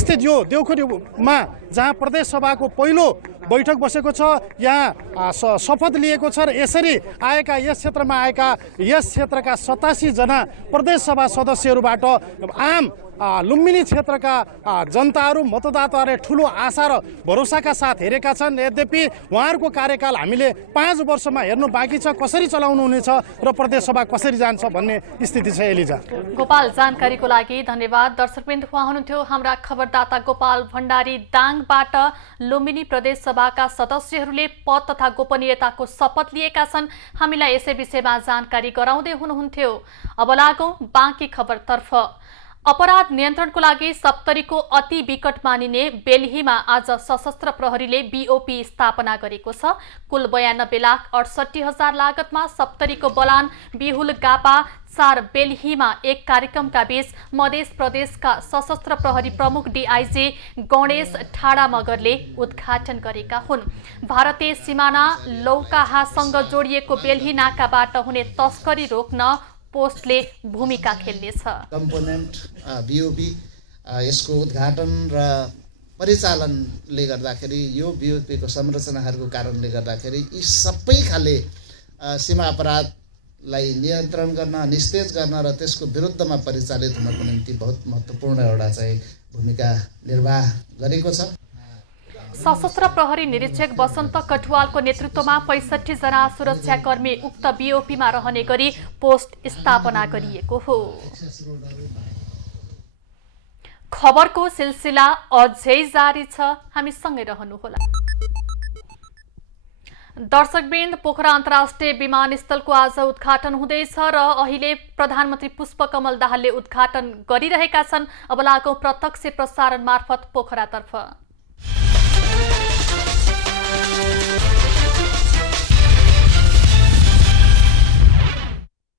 स्थित यो देउखुरीमा जहाँ प्रदेशसभाको पहिलो बैठक बसेको छ, यहाँ शपथ लिएको छ र यसरी आएका यस क्षेत्रमा आएका यस क्षेत्रका 87 जना प्रदेशसभा सदस्यहरूबाट आम लुम्बिनी क्षेत्रका जनताहरू मतदाताहरूले ठुलो आशा र भरोसाका साथ हेरेका छन्। यद्यपि उहाँहरूको कार्यकाल हामीले 5 वर्षमा हेर्नु बाँकी छ, कसरी चलाउनु हुनेछ र प्रदेशसभा कसरी जान्छ भन्ने स्थिति छ। एलिजा, गोपाल, जानकारीको लागि धन्यवाद। दर्शकवृन्द, उहाँ हुनुहुन्थ्यो हाम्रा खबरदाता गोपाल भण्डारी। दाङबाट लुम्बिनी प्रदेश सभाका सदस्यहरूले पद तथा गोपनीयताको शपथ लिएका छन्। हामीलाई यसै विषयमा जानकारी गराउँदै हुनुहुन्थ्यो। अब लागौँ बाँकी खबरतर्फ। अपराध नियन्त्रणको लागि सप्तरीको अति विकट मानिने बेल्हीमा आज सशस्त्र प्रहरीले बीओपी स्थापना गरेको छ। कुल 92,68,000 लागतमा सप्तरीको बलान बिहुल गापा 4 बेल्हीमा एक कार्यक्रमका बीच मध्य प्रदेशका सशस्त्र प्रहरी प्रमुख डीआईजी गणेश ठाडा मगरले उद्घाटन गरेका हुन्। भारतीय सिमाना लौकाहासँग जोडिएको बेल्ही नाकाबाट हुने तस्करी रोक्न पोस्टले भूमिका खेल्नेछ। कम्पोनेन्ट बीओपी यसको उद्घाटन र परिचालनले गर्दाखेरि यो बीओपीको संरचनाहरूको कारणले गर्दाखेरि यी सबै खाले सीमा अपराधलाई नियन्त्रण गर्न, निस्तेज गर्न र त्यसको विरुद्धमा परिचालित हुनको निम्ति बहुत महत्त्वपूर्ण एउटा चाहिँ भूमिका निर्वाह गरेको छ। सशस्त्र प्रहरी निरीक्षक वसन्त कटुवालको नेतृत्वमा 65 जना सुरक्षाकर्मी उक्त बीओपीमा रहने गरी पोस्ट स्थापना गरिएको हो। खबरको सिलसिला अझै जारी छ, हामी सँगै रहनुहोला। दर्शकवृन्द, पोखरा अन्तर्राष्ट्रिय विमानस्थलको आज उद्घाटन हुँदैछ र अहिले प्रधानमन्त्री पुष्पकमल दाहालले उद्घाटन गरिरहेका छन्। अब लागौं प्रत्यक्ष प्रसारण मार्फत पोखरातर्फ।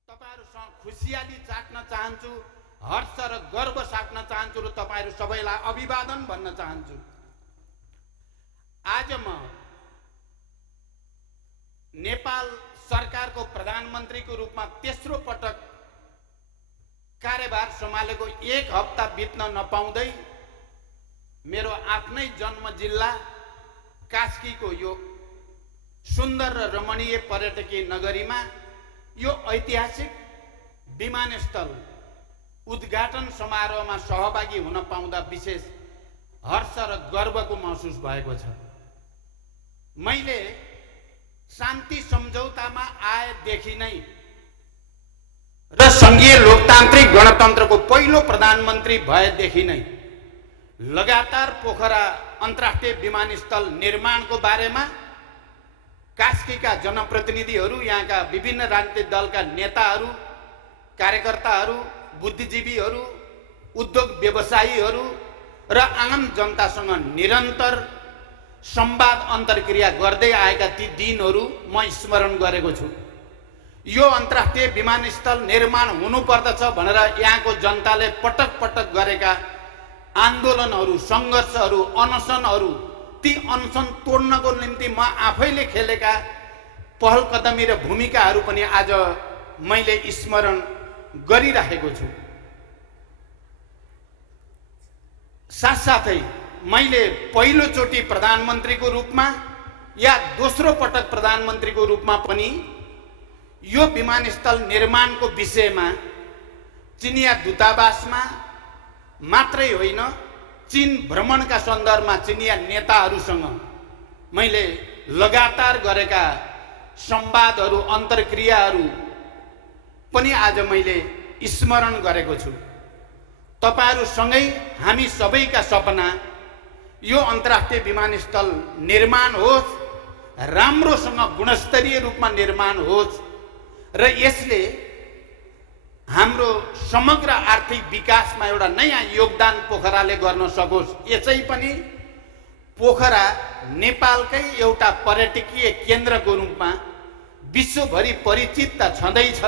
तपाईहरुसँग खुशियाली चाट्न चाहन्छु, हर्ष र गर्व साट्न चाहन्छु र तपाईहरु सबैलाई अभिवादन भन्न चाहन्छु। आज म नेपाल सरकारको प्रधानमन्त्रीको रूपमा तेस्रो पटक कार्यभार सम्हालेको 1 हप्ता बित्न नपाउँदै मेरो आफ्नै जन्म जिल्ला कास्कीको यो सुन्दर र रमणीय पर्यटकीय नगरीमा यो ऐतिहासिक विमानस्थल उद्घाटन समारोहमा सहभागी हुन पाउँदा विशेष हर्ष र गर्वको महसुस भएको छ। मैले शान्ति सम्झौतामा आएदेखि नै र संघीय लोकतान्त्रिक गणतन्त्रको पहिलो प्रधानमन्त्री भएदेखि नै लगातार पोखरा अन्तर्राष्ट्रिय विमानस्थल निर्माणको बारेमा कास्कीका जनप्रतिनिधिहरू, यहाँका विभिन्न राजनीतिक दलका नेताहरू, कार्यकर्ताहरू, बुद्धिजीवीहरू, उद्योग व्यवसायीहरू र आम जनतासँग निरन्तर संवाद अन्तर्क्रिया गर्दै आएका ती दिनहरू म स्मरण गरेको छु। यो अन्तर्राष्ट्रिय विमानस्थल निर्माण हुनुपर्दछ भनेर यहाँको जनताले पटक पटक गरेका आन्दोलनहरू, सङ्घर्षहरू, अनसनहरू, ती अनसन तोड्नको निम्ति म आफैले खेलेका पहल कदमी र भूमिकाहरू पनि आज मैले स्मरण गरिराखेको छु। साथसाथै मैले पहिलोचोटि प्रधानमन्त्रीको रूपमा या दोस्रो पटक प्रधानमन्त्रीको रूपमा पनि यो विमानस्थल निर्माणको विषयमा चिनिया दूतावासमा मात्रै होइन, चीन भ्रमणका सन्दर्भमा चिनिया नेताहरूसँग मैले लगातार गरेका संवादहरू, अन्तर्क्रियाहरू पनि आज मैले स्मरण गरेको छु। तपाईहरुसँगै हामी सबैका सपना यो अन्तर्राष्ट्रिय विमानस्थल निर्माण होस्, राम्रोसँग गुणस्तरीय रूपमा निर्माण होस् र यसले हाम्रो समग्र आर्थिक विकासमा एउटा नयाँ योगदान पोखराले गर्न सकोस्। यसै पनि पोखरा नेपालकै एउटा पर्यटकीय केन्द्रको रूपमा विश्वभरि परिचित त छँदैछ,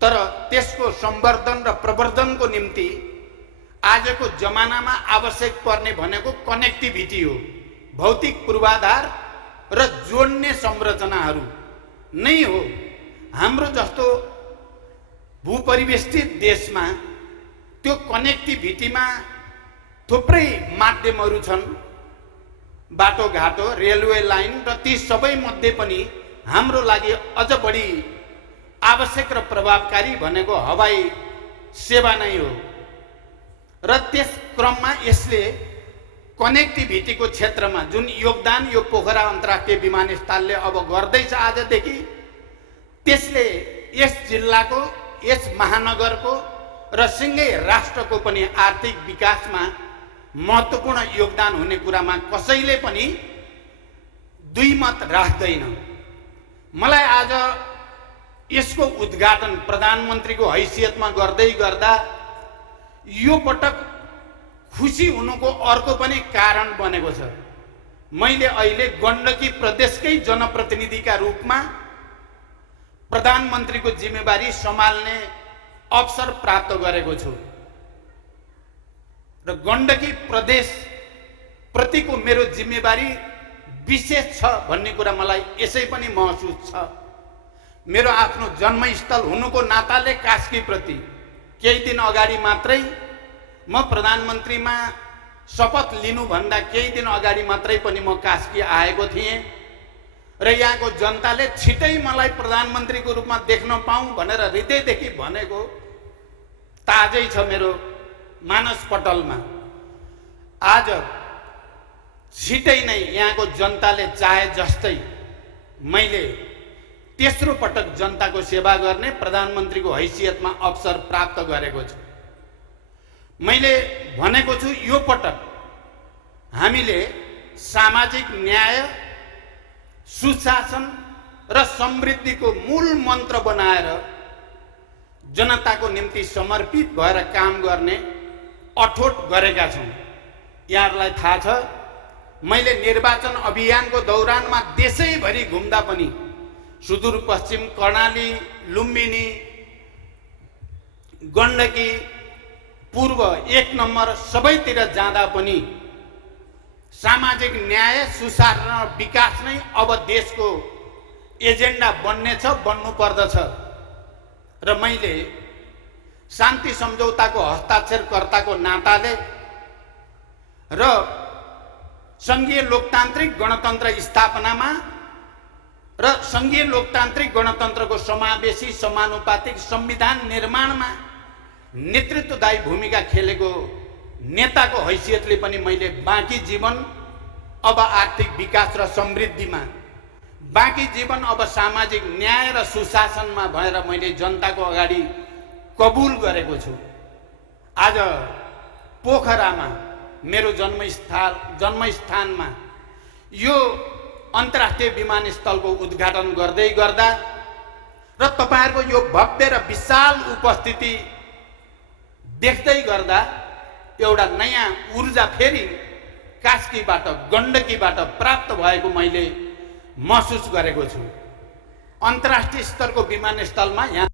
तर त्यसको संवर्धन र प्रवर्धनको निम्ति आजको जमानामा आवश्यक पर्ने भनेको कनेक्टिभिटी हो। भौतिक पूर्वाधार र जोड्ने संरचनाहरू नै हो। हाम्रो जस्तो भूपरिवेष्टित देशमा त्यो कनेक्टिभिटीमा थुप्रै माध्यमहरू छन्, बाटोघाटो, रेलवे लाइन र ती सबै मध्ये पनि हाम्रो लागि अझ बढी आवश्यक र प्रभावकारी भनेको हवाई सेवा नै हो। र त्यस क्रममा यसले कनेक्टिभिटीको क्षेत्रमा जुन योगदान यो पोखरा अन्तर्राष्ट्रिय विमानस्थलले अब गर्दैछ आजदेखि, त्यसले यस जिल्लाको, यस महानगरको र सिँगै राष्ट्रको पनि आर्थिक विकासमा महत्त्वपूर्ण योगदान हुने कुरामा कसैले पनि दुई मत राख्दैन। मलाई आज यसको उद्घाटन प्रधानमन्त्रीको हैसियतमा गर्दै गर्दा यो पटक खुसी हुनुको अर्को पनि कारण बनेको छ। मैले अहिले गण्डकी प्रदेशकै जनप्रतिनिधिका रूपमा प्रधानमन्त्रीको जिम्मेवारी सम्हाल्ने अवसर प्राप्त गरेको छु र गण्डकी प्रदेश प्रतिको मेरो जिम्मेवारी विशेष छ भन्ने कुरा मलाई यसै पनि महसुस छ। मेरो आफ्नो जन्मस्थल हुनुको नाताले कास्की प्रति केही दिन अगाडि मात्रै म प्रधानमन्त्रीमा शपथ लिनुभन्दा केही दिन अगाडि मात्रै पनि म कास्की आएको थिएँ र यहाँको जनताले छिटै मलाई प्रधानमन्त्रीको रूपमा देख्न पाऊँ भनेर हृदयदेखि भनेको ताजै छ मेरो मानस पटलमा। आज छिटै नै यहाँको जनताले चाहे जस्तै मैले तेस्रो पटक जनताको सेवा गर्ने प्रधानमन्त्रीको हैसियतमा अवसर प्राप्त गरेको छु। मैले भनेको छु यो पटक हामीले सामाजिक न्याय, सुशासन र समृद्धिको मूल मन्त्र बनाएर जनताको निम्ति समर्पित भएर काम गर्ने अठोट गरेका छौँ। यहाँहरूलाई थाहा छ, मैले निर्वाचन अभियानको दौरानमा देशैभरि घुम्दा पनि सुदूरपश्चिम कर्णाली, लुम्बिनी, गण्डकी, पूर्व 1 नम्बर सबैतिर जाँदा पनि सामाजिक न्याय, सुशासन र विकास नै अब देशको एजेन्डा बन्नेछ, बन्नुपर्दछ। र मैले शान्ति सम्झौताको हस्ताक्षरकर्ताको नाताले र सङ्घीय लोकतान्त्रिक गणतन्त्र स्थापनामा र सङ्घीय लोकतान्त्रिक गणतन्त्रको समावेशी समानुपातिक संविधान निर्माणमा नेतृत्वदायी भूमिका खेलेको नेताको हैसियतले पनि मैले बाँकी जीवन अब आर्थिक विकास र समृद्धिमा, बाँकी जीवन अब सामाजिक न्याय र सुशासनमा भएर मैले जनताको अगाडि कबुल गरेको छु। आज पोखरामा मेरो जन्मस्थानमा यो अन्तर्राष्ट्रिय विमानस्थलको उद्घाटन गर्दै गर्दा र तपाईहरुको यो भव्य र विशाल उपस्थिति देख्दै गर्दा एउटा नयाँ ऊर्जा फेरि कास्कीबाट, गण्डकीबाट प्राप्त भएको मैले महसुस गरेको छु। अन्तर्राष्ट्रिय स्तरको विमानस्थलमा यहाँ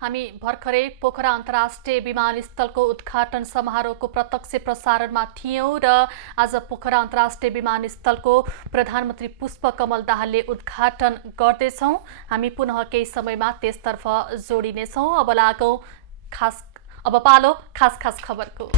हामी भर्खरै पोखरा अन्तर्राष्ट्रिय विमानस्थलको उद्घाटन समारोहको प्रत्यक्ष प्रसारणमा थियौं र आज पोखरा अन्तर्राष्ट्रिय विमानस्थलको प्रधानमन्त्री पुष्पकमल दाहालले उद्घाटन गर्दैछौं। हामी पुनः केही समयमा त्यसतर्फ जोडिनेछौं। अब पालो खास खबरको।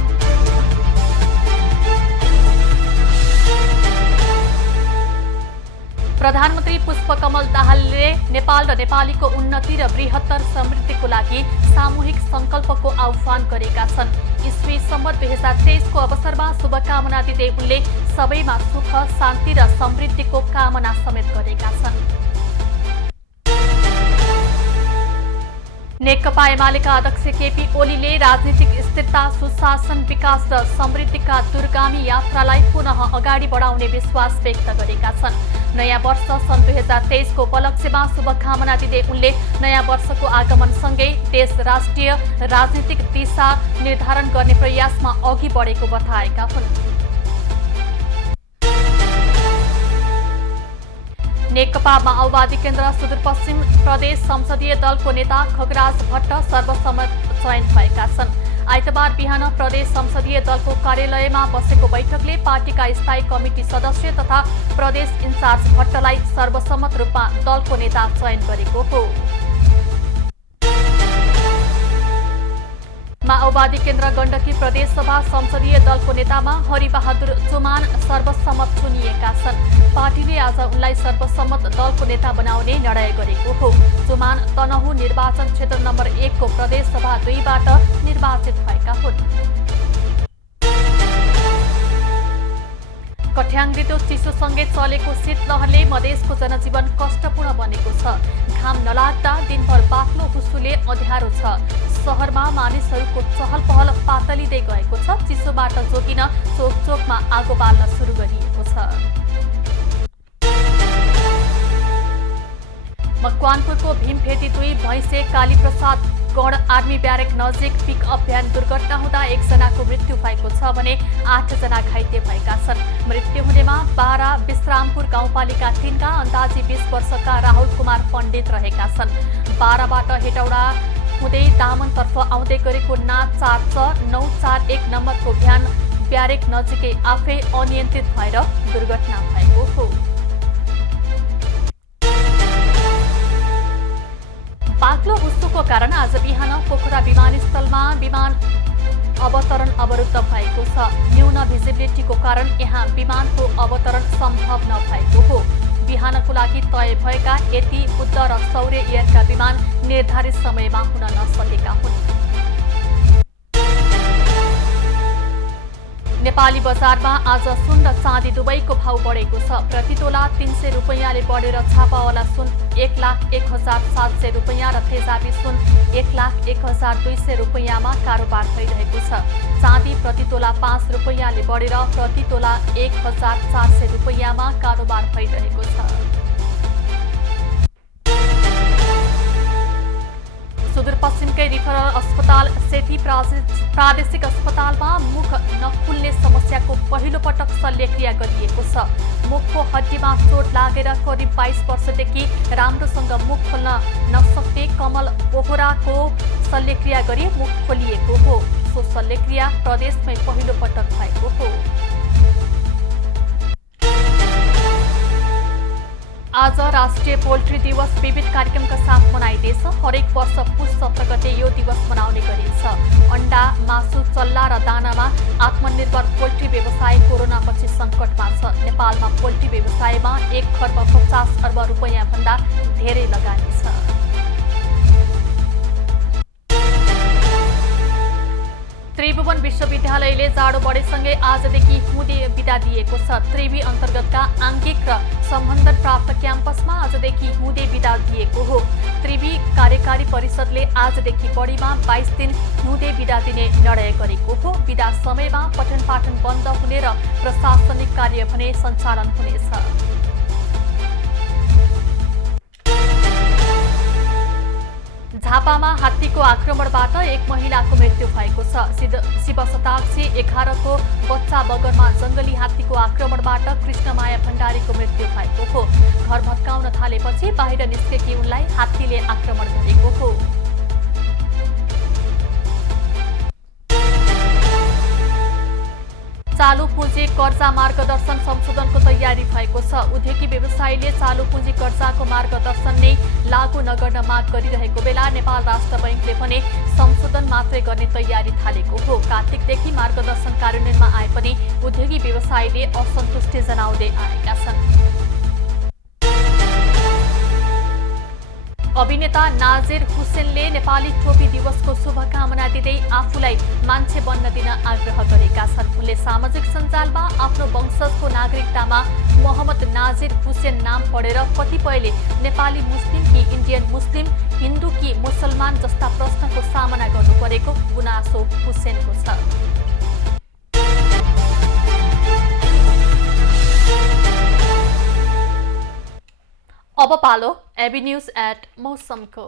प्रधानमन्त्री पुष्पकमल दाहालले नेपाल र नेपालीको उन्नति र बृहत्तर समृद्धिको लागि सामूहिक संकल्पको आह्वान गरेका छन्। ईस्वी सम्वत 2023 को अवसरमा शुभकामना दिँदै उनले सबैमा सुख, शान्ति र समृद्धिको कामना समेत गरेका छन्। नेकपा एमालेका अध्यक्ष केपी ओलीले राजनीतिक स्थिरता, सुशासन, विकास र समृद्धिका दूरगामी यात्रालाई पुनः अगाडि बढाउने विश्वास व्यक्त गरेका छन्। नयाँ वर्ष सन् 2023 को उपलक्ष्यमा शुभकामना दिँदै उनले नयाँ वर्षको आगमनसँगै देश राष्ट्रिय राजनीतिक दिशा निर्धारण गर्ने प्रयासमा अघि बढेको बताएका हुन्। नेकपा माओवादी केन्द्र सुदूरपश्चिम प्रदेश संसदीय दलको नेता खगराज भट्ट सर्वसम्मत चयन भएका छन्। आइतबार बिहान प्रदेश संसदीय दलको कार्यालयमा बसेको बैठकले पार्टीका स्थायी कमिटी सदस्य तथा प्रदेश इन्चार्ज भट्टलाई सर्वसम्मत रूपमा दलको नेता चयन गरेको हो। माओवादी केन्द्र गण्डकी प्रदेशसभा संसदीय दलको नेतामा हरिबहादुर चुमान सर्वसम्मत चुनिएका छन्। पार्टीले आज उनलाई सर्वसम्मत दलको नेता बनाउने निर्णय गरेको हो। चुमान तनहु निर्वाचन क्षेत्र नम्बर 1 को प्रदेशसभा 2बाट निर्वाचित भएका हुन्। कठ्याङ ऋतु चिसोसँगै चलेको शीतलहरले मधेसको जनजीवन कष्टपूर्ण बनेको छ। घाम नलाग्दा दिनभर बाक्लो हुस्सुले अँध्यारो छ। शहरमा मानिसहरूको चहल पहल पातलिँदै गएको छ। चिसोबाट जोगिन चोक चोकमा आगो बाल्न सुरु गरिएको छ। मकवानपुरको भीमफेदी 2 भैँसे कालीप्रसाद गण आर्मी ब्यारेक नजिक पिकअप भ्यान दुर्घटना हुँदा 1 जनाको मृत्यु भएको छ भने 8 जना घाइते भएका छन्। मृत्यु हुनेमा 12 विश्रामपुर गाउँपालिका 3 का अन्दाजी 20 वर्षका राहुल कुमार पण्डित रहेका छन्। 12बाट हेटौडा हुँदै दामनतर्फ आउँदै गरेको ना 46941 नम्बरको भ्यान ब्यारेक नजिकै आफै अनियन्त्रित भएर दुर्घटना भएको हो। बाक्लो हुस्सुको कारण आज बिहान पोखरा विमानस्थलमा विमान अवतरण अवरुद्ध भएको छ। न्यून भिजिबिलिटीको कारण यहाँ विमानको अवतरण सम्भव नभएको हो। बिहानको लागि तय भएका यति बुध र सौर्य एयरका विमान निर्धारित समयमा हुन नसकेका हुन्। नेपाली बजारमा आज सुन र चाँदी दुवैको भाव बढेको छ। प्रति तोला 300 रुपैयाँले बढेर छापावाला सुन 1,01,700 रुपैयाँ र तेजाबी सुन 1,01,200 रुपैयाँमा कारोबार भइरहेको छ। चाँदी प्रति तोला 5 रुपैयाँले बढेर प्रति तोला 1,400 रुपैयाँमा कारोबार भइरहेको छ। सुदूरपश्चिमकै रिफरल अस्पताल सेती प्रादेशिक अस्पतालमा मुख नखुल्ने समस्याको पहिलो पटक शल्यक्रिया गरिएको छ। मुखको हड्डीमा चोट लागेर करिब 22 वर्षदेखि राम्रोसँग मुख खोल्न नसक्ने कमल बोहराको शल्यक्रिया गरी मुख खोलिएको हो। सो शल्यक्रिया प्रदेशमै पहिलो पटक भएको हो। आज राष्ट्रिय पोल्ट्री दिवस विविध कार्यक्रमका साथ मनाइँदैछ। हरेक वर्ष पुष 17 गते यो दिवस मनाउने गरिन्छ। अण्डा, मासु, चल्ला र दानामा आत्मनिर्भर पोल्ट्री व्यवसाय कोरोनापछि सङ्कटमा छ। नेपालमा पोल्ट्री व्यवसायमा 1,50 अर्ब रुपैयाँ भन्दा धेरै लगानी छ। त्रिभुवन विश्वविद्यालयले जाडो बढेसँगै आजदेखि हिउँदे बिदा दिएको छ। त्रिवी अन्तर्गतका आङ्गिक र सम्बन्धन प्राप्त क्याम्पसमा आजदेखि हिउँदे बिदा दिएको हो। त्रिवी कार्यकारी परिषदले आजदेखि बढीमा 22 दिन हिउँदे बिदा दिने निर्णय गरेको हो। बिदा समयमा पठन पाठन बन्द हुने र प्रशासनिक कार्य भने सञ्चालन हुनेछ। झापामा हात्तीको आक्रमणबाट एक महिलाको मृत्यु भएको छ। शिवशताब्दी 11 को बच्चा बगरमा जंगली हात्तीको आक्रमणबाट कृष्णमाया भण्डारीको मृत्यु भएको हो। घर भत्काउन थालेपछि बाहिर निस्केकी उनलाई हात्तीले आक्रमण गरेको हो। चालू पुँजी कर्जा मार्गदर्शन संशोधनको तयारी भएको छ। उद्योगी व्यवसायीले चालू पुँजी कर्जाको मार्गदर्शन नै लागू नगर्न माग गरिरहेको बेला नेपाल राष्ट्र बैंकले भने संशोधन मात्रै गर्ने तयारी थालेको हो। कार्तिकदेखि मार्गदर्शन कार्यान्वयनमा आए पनि उद्योगी व्यवसायीले असन्तुष्टि जनाउँदै आएका छन्। अभिनेता नाजिर हुसेनले नेपाली टोपी दिवसको शुभकामना दिँदै आफूलाई मान्छे बन्न दिन आग्रह गरेका छन्। उनले सामाजिक सञ्जालमा आफ्नो वंशजको नागरिकतामा मोहम्मद नाजिर हुसेन नाम पढेर कतिपयले नेपाली मुस्लिम कि इन्डियन मुस्लिम, हिन्दू कि मुसलमान जस्ता प्रश्नको सामना गर्नु परेको गुनासो हुसेनको छ। अब पालो एबी न्यूज एट मौसमको।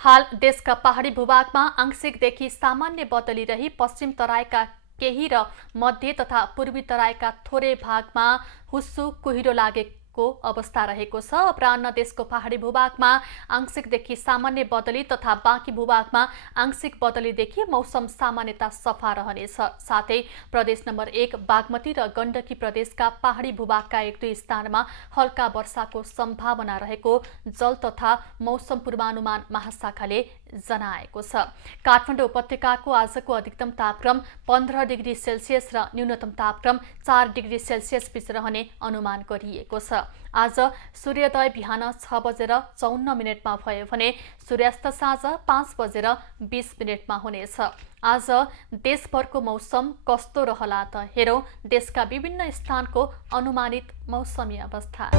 हाल देशका पहाडी भूभागमा आंशिकदेखि सामान्य बदली रही पश्चिम तराईका केही र मध्य तथा पूर्वी तराईका थोरै भागमा हुस्सु कुहिरो लागेको अवस्था रहेको छ। अपराह्न देशको पहाडी भूभागमा आंशिकदेखि सामान्य बदली तथा बाँकी भूभागमा आंशिक बदलीदेखि मौसम सामान्यता सफा रहनेछ। साथै प्रदेश नम्बर 1 बागमती र गण्डकी प्रदेशका पहाडी भूभागका 1-2 स्थानमा हल्का वर्षाको सम्भावना रहेको जल तथा मौसम पूर्वानुमान महाशाखाले जनाएको छ। काठमाडौँ उपत्यकाको आजको अधिकतम तापक्रम 15 डिग्री सेल्सियस र न्यूनतम तापक्रम 4 डिग्री सेल्सियस बीच रहने अनुमान गरिएको छ। आज सूर्योदय बिहान 6:54 भयो भने सूर्यास्त साँझ 5:20 हुनेछ। आज देशभरको मौसम कस्तो रहला त हेरौं देशका विभिन्न स्थानको अनुमानित मौसमी अवस्था।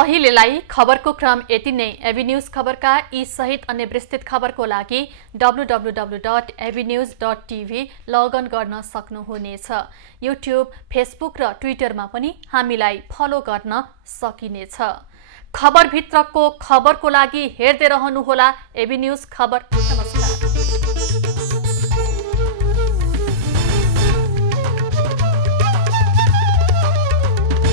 अहिलेलाई खबरको क्रम यति नै। एबी न्यूज खबरका यी सहित अन्य विस्तृत खबरको लागि www.abnews.tv लगइन गर्न सक्नुहुनेछ। युट्युब, फेसबुक र ट्विटरमा पनि हामीलाई फलो गर्न सकिनेछ। खबरभित्रको खबरको लागि हेर्दै रहनुहोला एबी न्यूज खबर। नमस्कार।